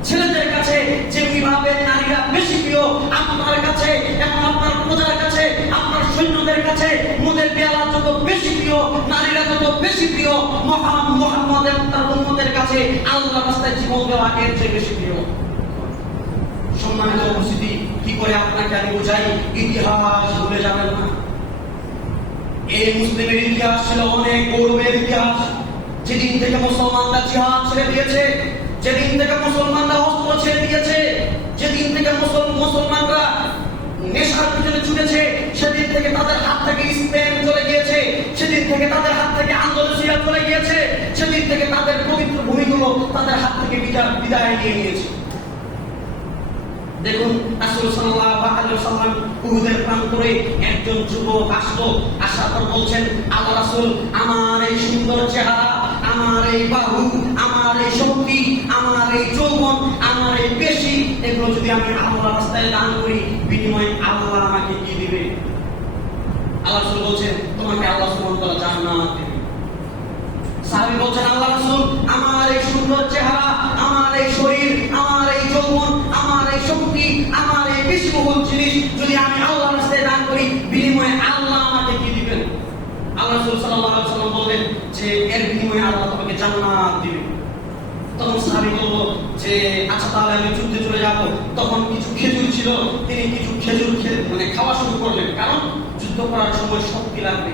ছেলেদের কাছে যেমনি ভাবে নারীরা বেশি প্রিয়, আপনার কাছে এবং আপনার প্রজার কাছে, আপনার সৈন্যদের কাছে মোদের পেয়ালা যত বেশি প্রিয়, নারীরা যত বেশি প্রিয়, মহান মুহাম্মদ এবং তার উম্মতের কাছে আল্লাহর রাস্তায় জীবন দেওয়া এর চেয়ে বেশি প্রিয়। সম্মানিত উপস্থিতি, কি করে আপনাকে আমি বুঝাই? ইতিহাস ভুলে যাবেন না। এই মুসলিমের ইতিহাস ছিল অনেক গৌরবের ইতিহাস। যেদিন থেকে মুসলমানরা জিহাদ ছেড়ে দিয়েছে, যেদিন থেকে মুসলমানরা অস্ত্র ছেড়ে দিয়েছে, যেদিন থেকে মুসলমানরা নেশার পিছনে ছুটেছে, সেদিন থেকে তাদের হাত থেকে স্পেন চলে গিয়েছে, সেদিন থেকে তাদের হাত থেকে আন্দালুসিয়া চলে গিয়েছে, সেদিন থেকে তাদের পবিত্র ভূমিগুলো তাদের হাত থেকে বিদায় নিয়ে নিয়েছে। দেখুন, রাসূল সাল্লাল্লাহু আলাইহি ওয়াসাল্লাম উহুদের প্রান্তরে একজন যুবক আসলো, আসার পর বলছেন, আল্লাহ রাসূল, আমার এই সুন্দর চেহারা, আমার এই বাহু, আমার এই শক্তি, আমার এই যৌবন, আমার এই পেশি, এগুলো যদি আমি আল্লাহর রাস্তায় দান করি, বিনিময়ে আল্লাহ আমাকে কি দিবে? আল্লাহ রাসূল বলছেন, তোমাকে আল্লাহ সুবহানাহু ওয়া তাআলা জান্নাত দিবে। সাহাবী বলছেন, আল্লাহ রাসূল, আমার এই সুন্দর চেহারা, আমার এই শরীর, আমার এই যৌবন, আমার এই শক্তি, আমার এই বেশিবহুল জিনিস যদি আমি আল্লাহর রাস্তায় দান করি, বিনিময়ে আল্লাহ আমাকে কি দিবেন? আল্লাহ রাসূল সাল্লাল্লাহু আলাইহি ওয়াসাল্লাম বলেন যে এর বিনিময়ে আল্লাহ তোমাকে জান্নাত দিবেন। তখন সাহাবী বলল যে আচ্ছা, তাহলে আমি যুদ্ধে চলে যাব। তখন কিছু খেজুর ছিল, তিনি কিছু খেজুর খাওয়া শুরু করলেন, কারণ যুদ্ধ করার সময় শক্তি লাগবে।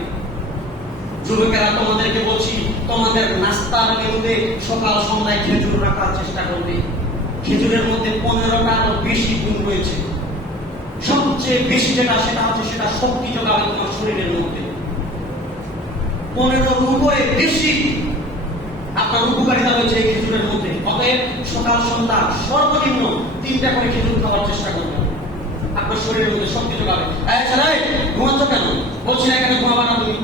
যুবকেরা, তোমাদেরকে বলছি, তোমাদের নাস্তার মেনুতে সকাল সন্ধ্যায় খেজুর রাখার চেষ্টা করবে। খেজুরের মধ্যে 15টা বেশি গুণ রয়েছে। সবচেয়ে বেশি যেটা, সেটা হচ্ছে সেটা শক্তি যোগাবে তোমার শরীরের মধ্যে। 15 উপরে বেশি আপনার উপকারিতা রয়েছে এই খেজুরের মধ্যে। অতএব সকাল সন্ধ্যা সর্বনিম্ন 3টা করে খেজুর খাওয়ার চেষ্টা করবেন, আপনার শরীরের মধ্যে শক্তি যোগাবে। ঘুমাচ্ছ কেন? বলছি না এখানে ঘুমাবা না তুমি।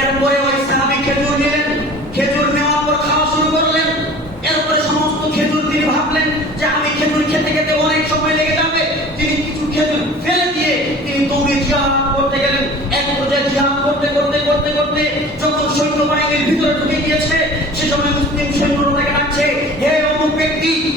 এরপরে ওই সাহাবী খেজুর নিলেন, খেজুর নেওয়ার পর খাওয়া শুরু করলেন।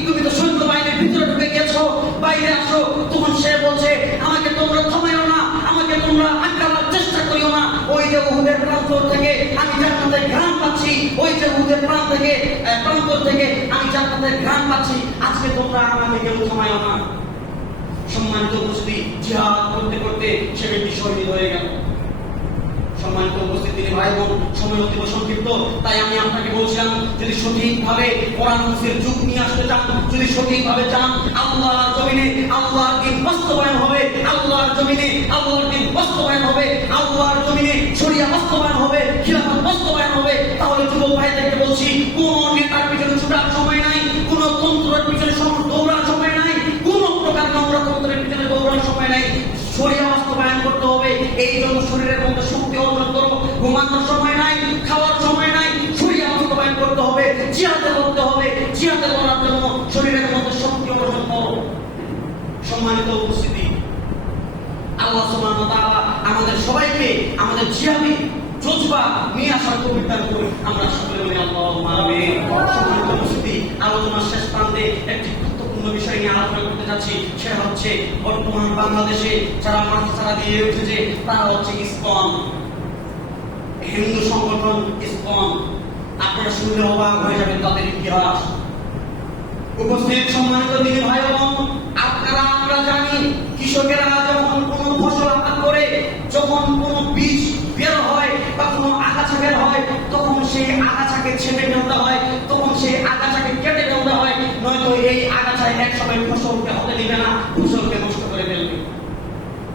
তুমি তো সৈন্য বাহিনীর ভিতরে ঢুকে গেছো, বাইরে আসো। তখন সে বলছে, আমাকে তোমরা থামাইও না, আমাকে তোমরা আটকাবার চেষ্টা করিও না। ওই যে উহুদের প্রান্তর থেকে আমি জান্নাতের ঘ্রাণ পাচ্ছি, ওই যে উহুদের প্রান্তর থেকে আমি জান্নাতের ঘ্রাণ পাচ্ছি। আজকে তোমরা আমাকে কেউ থামাইও না। সম্মানিত উপস্থিতি, জিহাদ করতে করতে সে ব্যক্তি শহীদ হয়ে গেল। সম্মানিত উপস্থিতি ভাই বোন, সময় অতীব সংক্ষিপ্ত, তাই আমি আপনাকে বলছিলাম, যদি সঠিকভাবে কোরআন হাদিসের যুগ নিয়ে আসতে চান, যদি সঠিকভাবে চান আল্লাহর জমিনে আল্লাহর দ্বীন বাস্তবায়ন হবে, আল্লাহর জমিনে আল্লাহর দ্বীন বাস্তবায়ন হবে, আল্লাহর জমিনে শরিয়া বাস্তবায়ন হবে, খিলাফত বাস্তবায়ন হবে, তাহলে যুবক ভাইদেরকে বলছি, কোন নেতার পিছনে ছুটার সময় নাই, কোন তন্ত্রের পিছনে দৌড়ার সময় নাই, কোন প্রকার নোংরা তন্ত্রের পিছনে দৌড়ার সময় নাই। শরিয়া বাস্তবায়ন করতে হবে। এই জন্য শরীরের মধ্যে শক্তি অর্জন করো, ঘুমানোর সময় নাই, খাওয়ার সময় নাই, শরিয়া বাস্তবায়ন করতে হবে, জিহাদে করতে হবে। জিহাদে করার জন্য শরীরের মধ্যে শক্তি অর্জন করো। সম্মানিত উপস্থিতি, আল্লাহ সুবহানাহু ওয়া তাআলা আমাদের সবাইকে আমাদের জিহাদি জজবা নিয়ে আসার তৌফিক দান করুন। আমরা সকলে বলি আল্লাহুম্মা আমিন। সম্মানিত উপস্থিতি, আলোচনার শেষ প্রান্তে একটি বিষয় নিয়ে আলোচনা করতে যাচ্ছি, সেটা হচ্ছে বর্তমান বাংলাদেশে যারা মাথাচাড়া দিয়ে উঠেছে তারা হচ্ছে ইসকন, হিন্দু সংগঠন ইসকন। আপনারা শুনলে অবাক হয়ে যাবেন তাদের ইতিহাস। উপস্থিত সম্মানিত দিদি ভাই বোন, আমরা জানি কৃষকেরা যখন কোনো ফসল আবাদ করে, যখন কোনো বীজ বের হয় বা কোনো আগাছা বের হয়, তখন সেই আগাছাকে ছেটে ফেলতে হয়, তখন সেই আগাছাকে কেটে ফেলতে হয়, নয়তো এই আগাছা এক সময় ফসলকে হতে দিবে না, ফসলকে নষ্ট করে ফেলবে।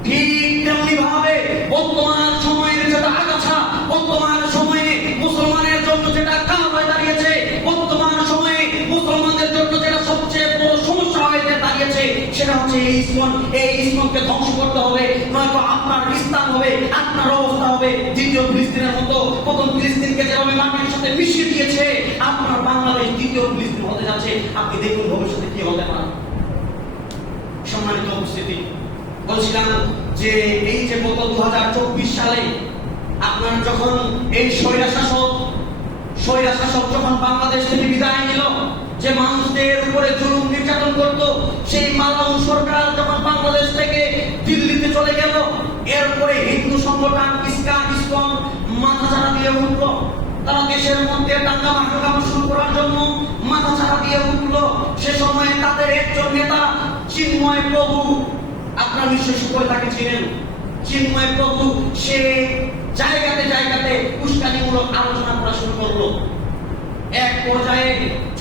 ঠিক তেমনি ভাবে বর্তমান সময়ের যেটা আগাছা, বর্তমান সময়ে মুসলমানের জন্য যেটা কাল হয়ে দাঁড়িয়েছে, বর্তমান সময়ে মুসলমানদের জন্য যেটা সবচেয়ে বড় সমস্যা হয়ে দাঁড়িয়েছে, সেটা হচ্ছে এই ইসলাম। এই ইসলামকে ধ্বংস করতে হবে, নয়তো আপনার ইসলাম হবে, আপনার অবস্থা হবে দ্বিতীয় ফিলিস্তিনের মতো। প্রথম ফিলিস্তিনকে যেভাবে মাটির সাথে মিশিয়ে দিয়েছে, আপনার বাংলাদেশ দ্বিতীয় ফিলিস্তিন হতে যাচ্ছে। আপনি দেখুন ভবিষ্যতে কি হতে পারে। সম্মানিত উপস্থিতি, বলছিলাম যে এই যে গত 2024 সালে আপনার যখন এই স্বৈরাশাসক যখন বাংলাদেশ থেকে বিদায় নিল, যে মানুষদের উপরে জুলুম নির্যাতন করত, সেই মালাউন সরকার যখন বাংলাদেশ থেকে দিল্লিতে চলে গেল, এরপরে হিন্দু সংগঠন ইসকন মাথাচাড়া দিয়ে উঠল। তারা দেশের মধ্যে দাঙ্গা হাঙ্গামা শুরু করার জন্য মাথাচাড়া দিয়ে উঠল। সে সময় তাদের একজন নেতা চিন্ময় প্রভু, আপনারা নিশ্চয়ই সকলে তাকে চিনেন, চিন্ময় প্রভু, সে জায়গাতে জায়গাতে উস্কানিমূলক আলোচনা করা শুরু করলো। এক পর্যায়ে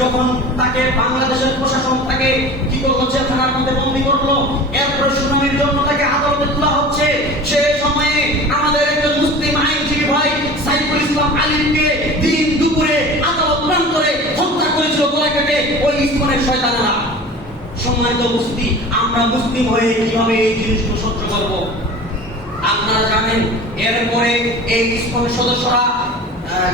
যখন তাকে বাংলাদেশের প্রশাসন তাকে কি করলো, জেলখানার মধ্যে বন্দী করলো, এরপরে শুনানির জন্য তাকে আদালতে তোলা হচ্ছে। সে সময়ে আমাদের একজন মুসলিম আইনজীবী ভাই সাইফুল ইসলাম আলিমকে দিন দুপুরে আদালত প্রান্তরে হত্যা করেছিল গলা কেটে ওই ইসকনের শয়তানেরা। সম্মানিত উপস্থিতি, আমরা মুসলিম হয়ে কিভাবে এই জিনিসগুলো সহ্য করবো? আপনারা জানেন, এরপরে এই ইসকনের সদস্যরা,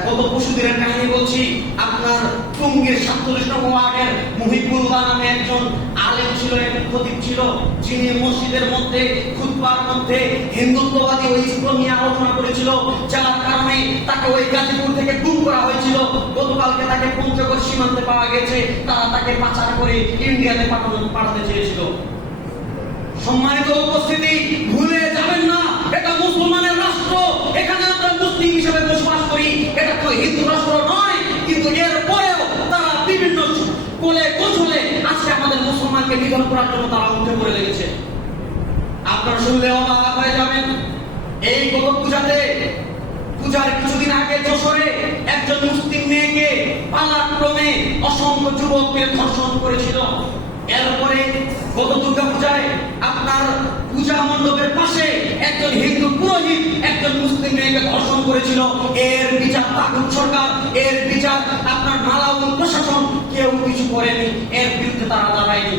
গত পরশুদিনের কাহিনী বলছি, আপনার টঙ্গীর 47 নম্বর ওয়ার্ডের মুহিবুল্লাহ নামে একজন আলেম ছিল, একজন খতিব ছিল, যিনি মসজিদের মধ্যে খুতবার মধ্যে হিন্দুত্ববাদী ওই ইসলাম নিয়ে আলোচনা করেছিল, যার কারণে তাকে ওই গাজীপুর থেকে গুম করা হয়েছিল। গতকালকে তাকে পঞ্চগড় সীমান্তে পাওয়া গেছে, তারা তাকে পাচার করে ইন্ডিয়াতে পাঠাতে চেয়েছিল। সম্মানিত উপস্থিতি, ভুলে যাবেন না, এটা মুসলমানের রাষ্ট্র, এখানে আমরা মুসলিম হিসেবে বসবাস করি, এটা তো হিন্দু রাষ্ট্র নয়। কিন্তু এরপরেও তারা বিভিন্ন কোলে কৌশলে আজকে আমাদের মুসলমানকে নিধন করার জন্য তারা উঠে পড়ে লেগেছে। আপনারা শুনলে অবাক হয়ে যাবেন, এই গত পূজার কিছুদিন আগে যশোরে একজন মুসলিম মেয়েকে পালাক্রমে অসংখ্য যুবককে ধর্ষণ করেছিল। এরপরে গত দুর্গা পূজায় আপনার পূজা মণ্ডপের পাশে একজন হিন্দু পুরোহিত একজন মুসলিম মেয়েকে ধর্ষণ করেছিল। এর বিচার তাগুত সরকার, এর বিচার আপনার মালাউন প্রশাসন কেউ কিছু করেনি, এর বিরুদ্ধে তারা দাঁড়ায়নি।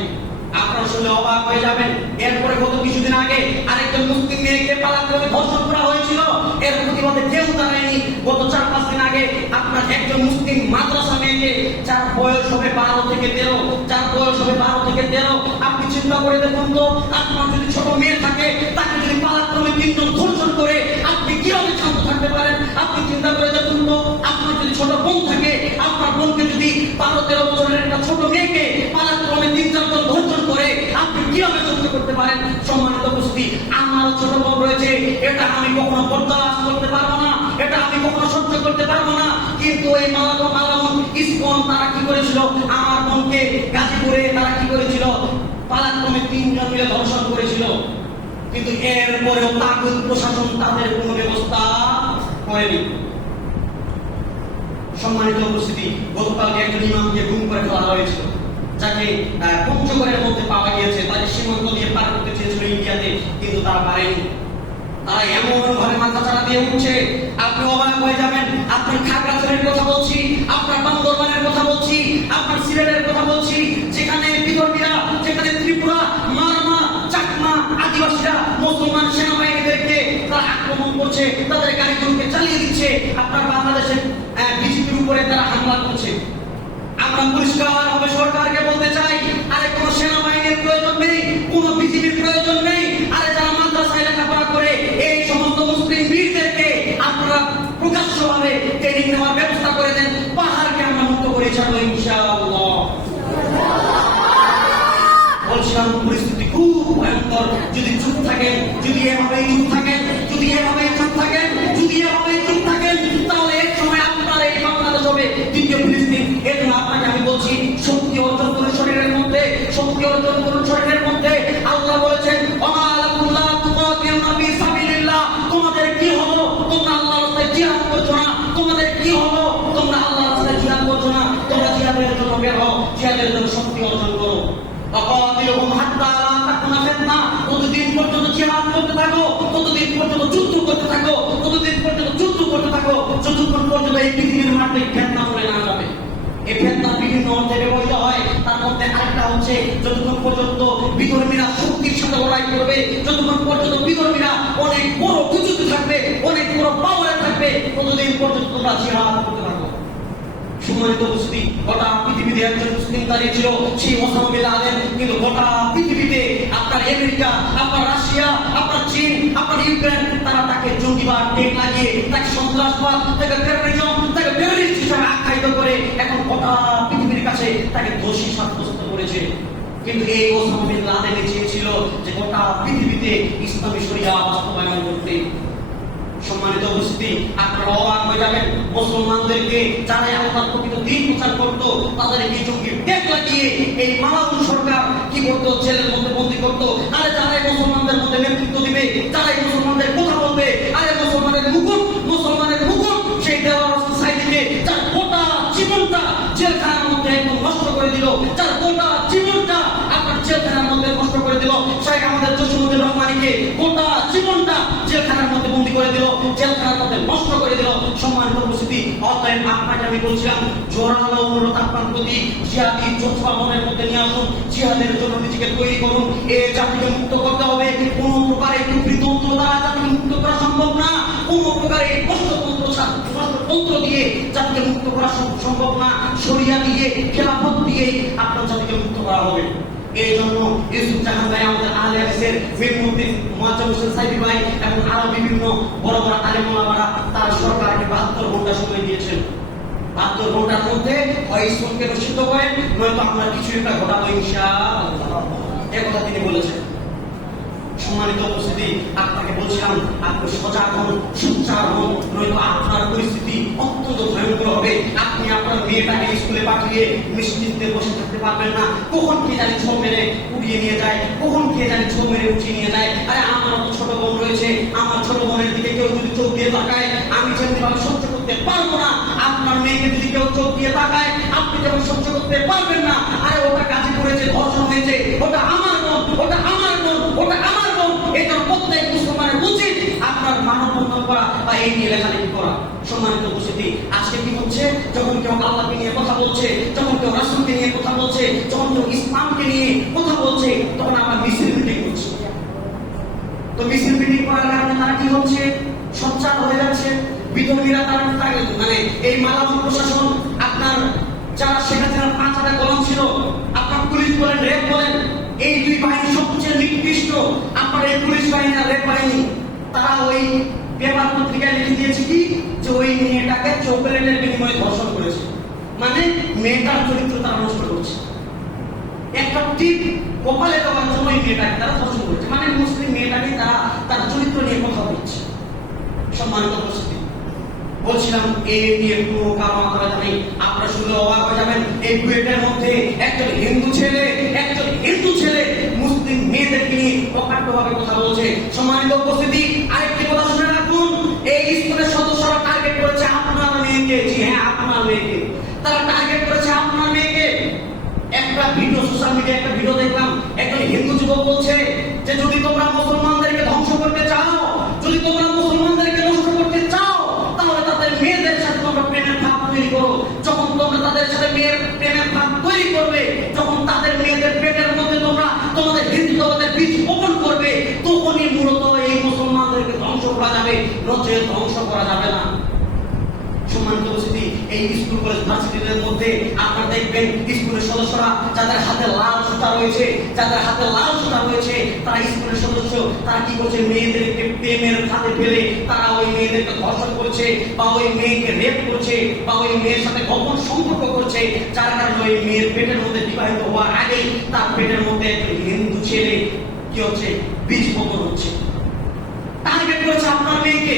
আপনারা শুনলে অবাক হয়ে যাবেন, এরপরে গত কিছুদিন আগে আরেকজন মুসলিম মেয়েকে পালাক্রমে ধর্ষণ করা হয়েছিল, এর প্রতিবাদে কেউ দাঁড়ায়নি। গত 4-5 দিন আগে আপনার একজন মুসলিম মাদ্রাসা মেয়েকে, যার বয়স হবে 12 থেকে 13, আপনি চিন্তা করে দেখুন তো, আপনার যদি ছোট মেয়ে থাকে, তাকে যদি পালাক্রমে 3 জন ধর্ষণ করে, আপনি কিভাবে শান্ত থাকতে পারেন? আপনি চিন্তা করে দেখুন তো, আপনার যদি ছোট বোন থাকে, আপনার বোনকে যদি 12-13 বছরের একটা ছোট মেয়েকে আমি কখনো বরদাস্ত করতে পারবো না, এটা আমি কখনো সহ্য করতে পারবো না। কিন্তু এই মালামুন ইসকন তারা কি করেছিল, আমার বোনকে গাজীপুরে তারা কি করেছিল, পালাক্রমে 3 জন মিলে ধর্ষণ করেছিল। কিন্তু এরপরেও তাগুত প্রশাসন তাদের কোনো ব্যবস্থা করেনি। সম্মানিত উপস্থিতি, গতকালকে একজন ইমামকে গুম করে ফেলা হয়েছিল, যাকে পঞ্চগড়ের মধ্যে পাওয়া গিয়েছে। তাকে সীমান্ত দিয়ে পার করতে চেয়েছিল ইন্ডিয়াতে, কিন্তু তারা পারেনি। তারা এমন ভাবে মাথা চাড়া দিয়ে উঠছে, আপনি অবাক হয়ে যাবেন। আপনার খাগড়াছড়ির কথা বলছি, আপনার বান্দরবানের কথা বলছি, আপনার সিলেটের কথা বলছি, যেখানে বিদর্ভীরা, যেখানে ত্রিপুরা, মারমা, চাকমা, আদিবাসীরা মুসলমান সেনাবাহিনীদেরকে তারা আক্রমণ করছে, তাদের গাড়িগুলোকে চালিয়ে দিচ্ছে। আপনার বাংলাদেশের বিজেপির উপরে তারা হামলা করছে। আমরা পরিষ্কার ভাবে সরকারকে বলতে চাই, আরে কোন সেনাবাহিনীর প্রয়োজন নেই, কোন বিজেপির প্রয়োজন নেই। আরে যারা মাদ্রাসায় লেখাপড়া করে এই সমস্ত মুসলিম বীরদেরকে আপনারা প্রকাশ্যভাবে ট্রেনিং নেওয়ার ব্যবস্থা করে দেন। পাহাড়কে আমরা মুক্ত করে ছাড়বো ইনশাআল্লাহ। বলছিলাম পরিস্থিতি খুব ভয়ঙ্কর। যদি চুপ থাকেন, যদি এভাবে চুপ থাকেন, যদি এভাবে চুপ থাকেন, যদি এভাবে চুপ থাকেন, তাহলে এক সময় আপনার এই বাংলাদেশ হবে দ্বিতীয় ফিলিস্তিন। এর জন্য আপনাকে আমি বলছি, শক্তি অর্জন করুন শরীরের মধ্যে, শক্তি অর্জন করুন শরীরের মধ্যে। আল্লাহ বলেছেন, তোমাদের কি হলো, তোমরা আল্লাহর রাস্তায় জিহাদ করছো না? তোমাদের কি হলো, তোমরা আল্লাহর রাস্তায় জিহাদ করছো না? তোমরা জিহাদের জন্য বের হও, জিহাদের জন্য শক্তি অর্জন করো। ততদিন পর্যন্ত জিহাদ করতে থাকো, ততদিন পর্যন্ত যুদ্ধ করতে থাকো, ততদিন পর্যন্ত যুদ্ধ করতে থাকো, যতক্ষণ পর্যন্ত এই পৃথিবীর মাঠে ফেতনা করে না যাবে। এই ফেতনা বিভিন্ন অর্থে ব্যবহৃত হয়। তার মধ্যে আরেকটা হচ্ছে, যতক্ষণ পর্যন্ত বিধর্মীরা শক্তির সাথে লড়াই করবে, যতক্ষণ পর্যন্ত বিধর্মীরা অনেক বড় কিছুতে থাকবে, অনেক বড় পাওয়ারে থাকবে, ততদিন পর্যন্ত তোমরা জিহাদ করতে থাকো। সম্মানিত উপস্থিতি, গোটা পৃথিবীতে একজন মুসলিম দাঁড়িয়ে ছিল, সেই ওসামা বিন লাদেন। কিন্তু গোটা পৃথিবীতে আপনার আমেরিকা, আপনার রাশিয়া, আপনার চীন, আপনার ইউক্রেন, তারা তাকে জঙ্গিবাদ টেক লাগিয়ে, তাকে সন্ত্রাসবাদ, তাকে টেররিজম, তাকে টেররিস্ট হিসেবে আখ্যায়িত করে এখন গোটা পৃথিবীর কাছে তাকে দোষী সাব্যস্ত করেছে। কিন্তু এই ওসামা বিন লাদেন চেয়েছিল যে গোটা পৃথিবীতে ইসলামী শরিয়া বাস্তবায়ন করতে। সম্মানিত উপস্থিতি, আপনারা অবাক হয়ে যাবেন, মুসলমানদেরকে যারা আল্লাহর প্রকৃত দ্বীন প্রচার করতো তাদেরকে জঙ্গি টেক লাগিয়ে এই মালাউন সরকার কি করতো, জেলের মধ্যে বন্দী করতো। আরে যারাই মুসলমানদের মধ্যে নেতৃত্ব দিবে, যারাই মুসলমানদের কথা বলবে, আরে মুসলমানের মুকুট সেই দেওয়ার সাইডিকে যার গোটা জীবনটা জেলখানার মধ্যে একদম নষ্ট করে দিল, যার গোটা জীবনটা আপনার জেলখানার মধ্যে নষ্ট করে দিল। শেখ আমাদের জসিমুদ্দিন রহমানীকে গোটা জীবনটা জেলখানার মধ্যে বন্দী করে দিল, জেলখানার মধ্যে নষ্ট করে দিল। সম্মানিত উপস্থিতি, অতএব আপনাকে আমি বলছিলাম, জোরালো অনুরোধ আপনার প্রতি, জিহাদি জোৎসা মনের মধ্যে নিয়ে আসুন, জিহাদের জন্য নিজেকে তৈরি করুন। এই জাতিকে মুক্ত করতে হবে। কোন প্রকারে কুফরিতন্ত্র দ্বারা জাতিকে মুক্ত করা সম্ভব না, কোন প্রকারে কষ্টতন্ত্র দিয়ে জাতিকে মুক্ত করা সম্ভব না। শরিয়া দিয়ে, খেলাফত দিয়ে আপনার জাতিকে মুক্ত করা হবে। এই জন্য ইউসুফ জাহান ভাই, আমাদের আহলে হাদিসের মীর মুফতি মুআজ্জম হোসেন সাইফি ভাই এবং আরো বিভিন্ন বড় বড় আলেম ওলামারা তার সরকারকে 72 ঘন্টা সময় দিয়েছেন। 72 ঘন্টার মধ্যে হয় ইসলামকে রক্ষিত করেন, নয়তো আমরা কিছু একটা ঘটাবো ইনশাআল্লাহ, এই কথা তিনি বলেছেন। সম্মানিত উপস্থিতি, আপনাকে বলছিলাম, আপনি সজাগ হন, সোচ্চার হন, নয়তো আপনার পরিস্থিতি অত্যন্ত ভয়ঙ্কর হবে। আপনি আপনার মেয়েটাকে স্কুলে পাঠিয়ে নিশ্চিন্তে বসে থাকতে পারবেন না। কখন কে জানি ছো মেরে উড়িয়ে নিয়ে যায়, কখন কে জানি ছো মেরে উঠিয়ে নিয়ে যায়। আরে আমার তো ছোট বোন রয়েছে, আমার ছোট বোনের দিকে কেউ যদি চোখ দিয়ে তাকায়, আমি যেমনি ভাবে সহ্য করতে পারবো না। আপনার মেয়েকে যদি কেউ চোখ দিয়ে তাকায়, আপনি যেমন সহ্য করতে পারবেন না। আরে ওটা কাজে করেছে, ধর্ষণ হয়েছে, ওটা আমার বোন, ওটা আমার বোন, ওটা আমার বোন। এটা প্রত্যেক মুসলমানের উচিত আপনার মানববন্ধন করা বা এই নিয়ে লেখালেখি করা। সম্মানিত উপস্থিতি, আজকে কি হচ্ছে, যখন কেউ আল্লাহকে নিয়ে কথা বলছে, যখন কেউ রাসূলকে নিয়ে কথা বলছে, যখন কেউ ইসলামকে নিয়ে কথা বলছে, তখন আমরা মিছিল মিটিং করছি। তো মিছিল মিটিং করার কারণে তারা কি হচ্ছে, সোচ্চার হয়ে যাচ্ছে। বিধর্মীরা তারা মানে এই মালাউন প্রশাসন, আপনার যারা শেখ হাসিনার 5 হাজার গোলাম ছিল, আপনার পুলিশ বলেন, রেপ বলেন, এই দুই বাহিনী সবচেয়ে নিকৃষ্ট। আপনার এই পুলিশ বাহিনী আর রেপ বাহিনী, তারা ওই পেপার পত্রিকায় লিখে দিয়েছে কি, যে ওই মেয়েটাকে চকলেটের বিনিময়ে ধর্ষণ করেছে, মানে মেয়েটার চরিত্র তারা নষ্ট করছে। একটা টিপ কপালে দেওয়ার জন্য ওই মেয়েটাকে তারা ধর্ষণ করেছে, মানে মুসলিম মেয়েটাকে তারা তার চরিত্র নিয়ে কথা বলছে। সম্মানিত উপস্থিতি, বলছিলাম এই নিয়ে কোনো কারণ মাথা নেই। আপনারা শুনলে অবাক হয়ে যাবেন, এই বুয়েটের মধ্যে একজন হিন্দু ছেলে মুসলিম মেয়েদেরকে নিয়ে অকাট্যভাবে কথা বলছে। সম্মানিত উপস্থিতি, আরেকটি কথা শুনে রাখুন, এই স্কুলের সদস্যরা টার্গেট করেছে আপনার মেয়েকে। জি হ্যাঁ, আপনার মেয়েকে তারা টার্গেট করেছে, আপনার মেয়েকে। একটা ভিডিও, সোশ্যাল মিডিয়ায় একটা ভিডিও দেখলাম, একজন হিন্দু যুবক বলছে যে যদি তোমরা মুসলমানদেরকে ধ্বংস করতে চাও, যদি তোমরা মুসলমানদেরকে নষ্ট করতে চাও, তাহলে তাদের মেয়েদের সাথে তোমরা প্রেমের ভাব তৈরি করো। যখন তোমরা তাদের সাথে প্রেমের ভাব তৈরি করবে, যখন তাদের মেয়েদের পেটের মধ্যে তোমরা তোমাদের হিন্দুত্ববাদের বীজ বপন করবে, তখনই মূলত এই মুসলমানদেরকে ধ্বংস করা যাবে, নচেত ধ্বংস করা যাবে না। সম্মানিত উপস্থিতি, এই স্কুল কলেজ ভার্সিটির মধ্যে আপনারা দেখবেন স্কুলের সদস্যরা যাদের হাতে লাল সুতা রয়েছে, তারা স্কুলের সদস্য, তারা কি করছে, মেয়েদেরকে প্রেমের ফাঁদে ফেলে তারা ওই মেয়েদেরকে ধর্ষণ করছে, বা ওই মেয়েকে রেপ করছে, বা ওই মেয়ের সাথে গোপন সম্পর্ক করছে, যার কারণে ওই মেয়ের পেটের মধ্যে বিবাহিত হওয়ার আগেই তার পেটের মধ্যে একজন হিন্দু ছেলে কি হচ্ছে, বীজ বপন হচ্ছে। টার্গেট করেছে আপনার মেয়েকে।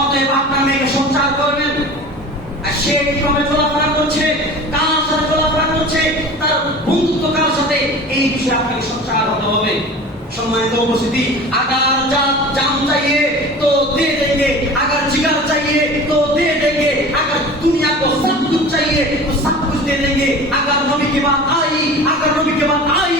অতএব আপনার মেয়েকে সঞ্চার করবেন, আর সে কিভাবে চলাফেরা করছে, কার সাথে চলাফেরা করছে, তার বন্ধুত্ব কার সাথে, এই বিষয়ে আপনাকে সঞ্চার হতে হবে। সম্মানিত উপস্থিতি, अगर जान चाहिए तो दे देंगे, अगर जिगर चाहिए तो दे देंगे, अगर दुनिया को सब कुछ चाहिए तो सब कुछ दे देंगे। अगर नबी की बात आई, अगर नबी की बात आई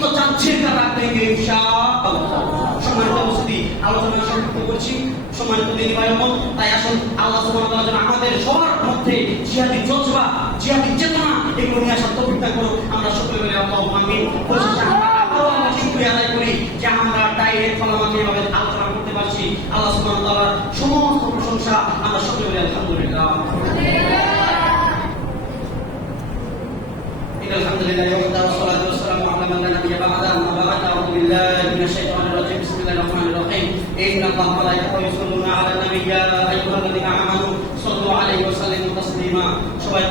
तो जान छीन कर रख देंगे इंशाअल्लाह। সম্মানিত উপস্থিতি, আলোচনা সংক্ষিপ্ত করছি। সম্মানিত দিনী ভাই বোন, তাই আসুন আল্লাহ সুবহানাহু ওয়া তাআলা আমাদের সবার মধ্যে জিহাদি জজবা, জিহাদি চেতনা এগুলো নিয়ে আসার তৌফিক দান করুন। আমরা সকলে মিলে আল্লাহুম্মা আমিন। পরিশেষে আমরা আবারও শুকরিয়া আদায় করি যে আমরা ডাইরেক্ট ফলাফল এভাবে আলোচনা করতে পারছি। আল্লাহ সুবহানাহু ওয়া তাআলার সমস্ত প্রশংসা আমরা সকলে মিলে আলহামদুলিল্লাহ। আলহামদুলিল্লাহ ওয়া সালাতু ওয়া সালামু আলা মান লা নাবিয়্যা বা'দা। আম্মা বা'দ, আউযু বিল্লাহি মিনাশ শাইতানির রাজীম। বিসমিল্লাহির রাহমানির রাহিম। ইন্নাল্লাহা ওয়া মালাইকাতাহু ইউসাল্লুনা আলান নাবী, ইয়া আইয়ুহাল্লাযীনা আমানু সাল্লু আলাইহি ওয়া সাল্লিমু তাসলিমা। সবাই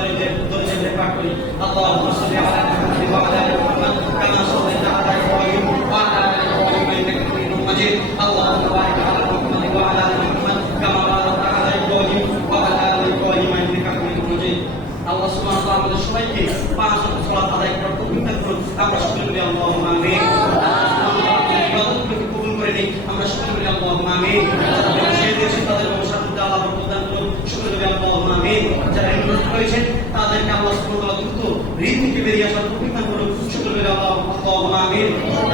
দরুদ পাঠ করি। আল্লাহুম্মা সাল্লি আলা মুহাম্মাদ ওয়া আলা আলি মুহাম্মাদ কামা সাল্লাইতা আলা ইব্রাহিম ওয়া আলা আলি ইব্রাহিম ইন্নাকা হামিদুম মাজিদ। আল্লাহুম্মা বারিক আলা মুহাম্মাদ ওয়া আলা আলি মুহাম্মাদ কামা বারাকতা আলা ইব্রাহিম ওয়া আলা আলি ইব্রাহিম ইন্নাকা হামিদুম মাজিদ। আল্লাহ সুবহানাহু ওয়া তাআলা আমাদের সবাইকে পাঁচ ওয়াক্ত সালাত আদায় করার তৌফিক দান করুন। আমরা সকলে মিলে আল্লাহুম্মা আমিন। ইবাদতগুলোকে কবুল করে নিন। আমরা সকলে মিলে আল্লাহুম্মা আমিন। তাদের ব্যবসার মধ্যে আল্লাহ বরকত দান করুন। সকলে মিলে আল্লাহুম্মা আমিন। যারা ইনভেস্ট করেছেন তাদেরকে আল্লাহ সুবহানাহু ওয়া তাআলা দ্রুত ঋণ থেকে বেরিয়ে আসার তৌফিক দান করুন। সকলে মিলে আল্লাহুম্মা আমিন।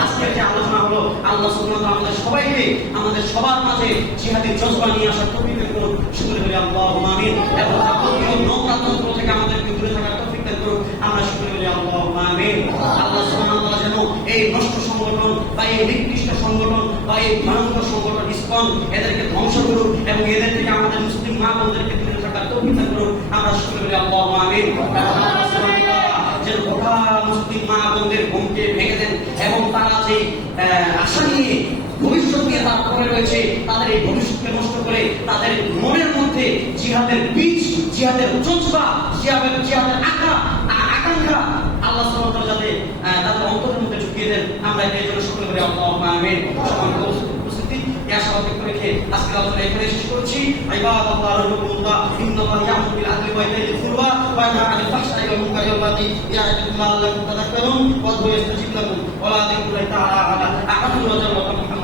আজকের যে আলোচনা হলো, আল্লাহ সুবহানাহু ওয়া তাআলা আমাদের সবাইকে, আমাদের সবার মাঝে জিহাদি জজবা নিয়ে আসার তৌফিক দান করুন। সকলে মিলে আল্লাহুম্মা আমিন। এবং আপনিও নোংরাতন্ত্র থেকে আমাদেরকে দূরে থাকার তৌফিক দান করুন। আমরা সকলে মিলে আল্লাহুম্মা আমিন। আল্লাহ সুবহানাহু ওয়া তাআলা যেন এই নষ্ট সংগঠন বা এই নিকৃষ্ট সংগঠন বা এই ভয়ঙ্কর সংগঠন ইসকন এদেরকে ধ্বংস করুন এবং এদের থেকে আমাদের মুসলিম মা বোনদেরকে দূরে থাকার তৌফিক দান করুন। আমরা সকলে মিলে আল্লাহুম্মা আমিন। যেন গোটা মুসলিম মা বোনদের ঘুমকে ভেঙে দেন এবং তারা যে আশা নিয়ে, ভবিষ্যৎ নিয়ে তারা পড়ে রয়েছে, তাদের এই ভবিষ্যৎকে নষ্ট করে তাদের মনের মধ্যে জিহাদের বীজ, জিহাদের জজবা, জিহাদের আকাঙ্ক্ষা আল্লাহ সুবহানাহু ওয়া তাআলা যাতে তাদের অন্তরের মধ্যে ঢুকিয়ে দেন। আমরা এই জন্য সকলে মিলে আল্লাহুম্মা আমিন। উপস্থিতি আশাবাদ রেখে আজকের আলোচনা এখানে শেষ করছি। ইবাদাল্লাহ রাব্বুল্লাহ ইন্নাল্লাহা ইয়া'মুরু বিল আদলি ওয়া ইতাইল কুরবা ওয়া ইয়ানহা আনিল ফাহশাই ওয়াল মুনকারি ওয়াল বাগই ইয়া'ইদুকুম লাআল্লাকুম তাযাক্কারুন ওয়া ইয়াস্তাজিব লাকুম ওয়া লা যিকরুল্লাহি তাআলা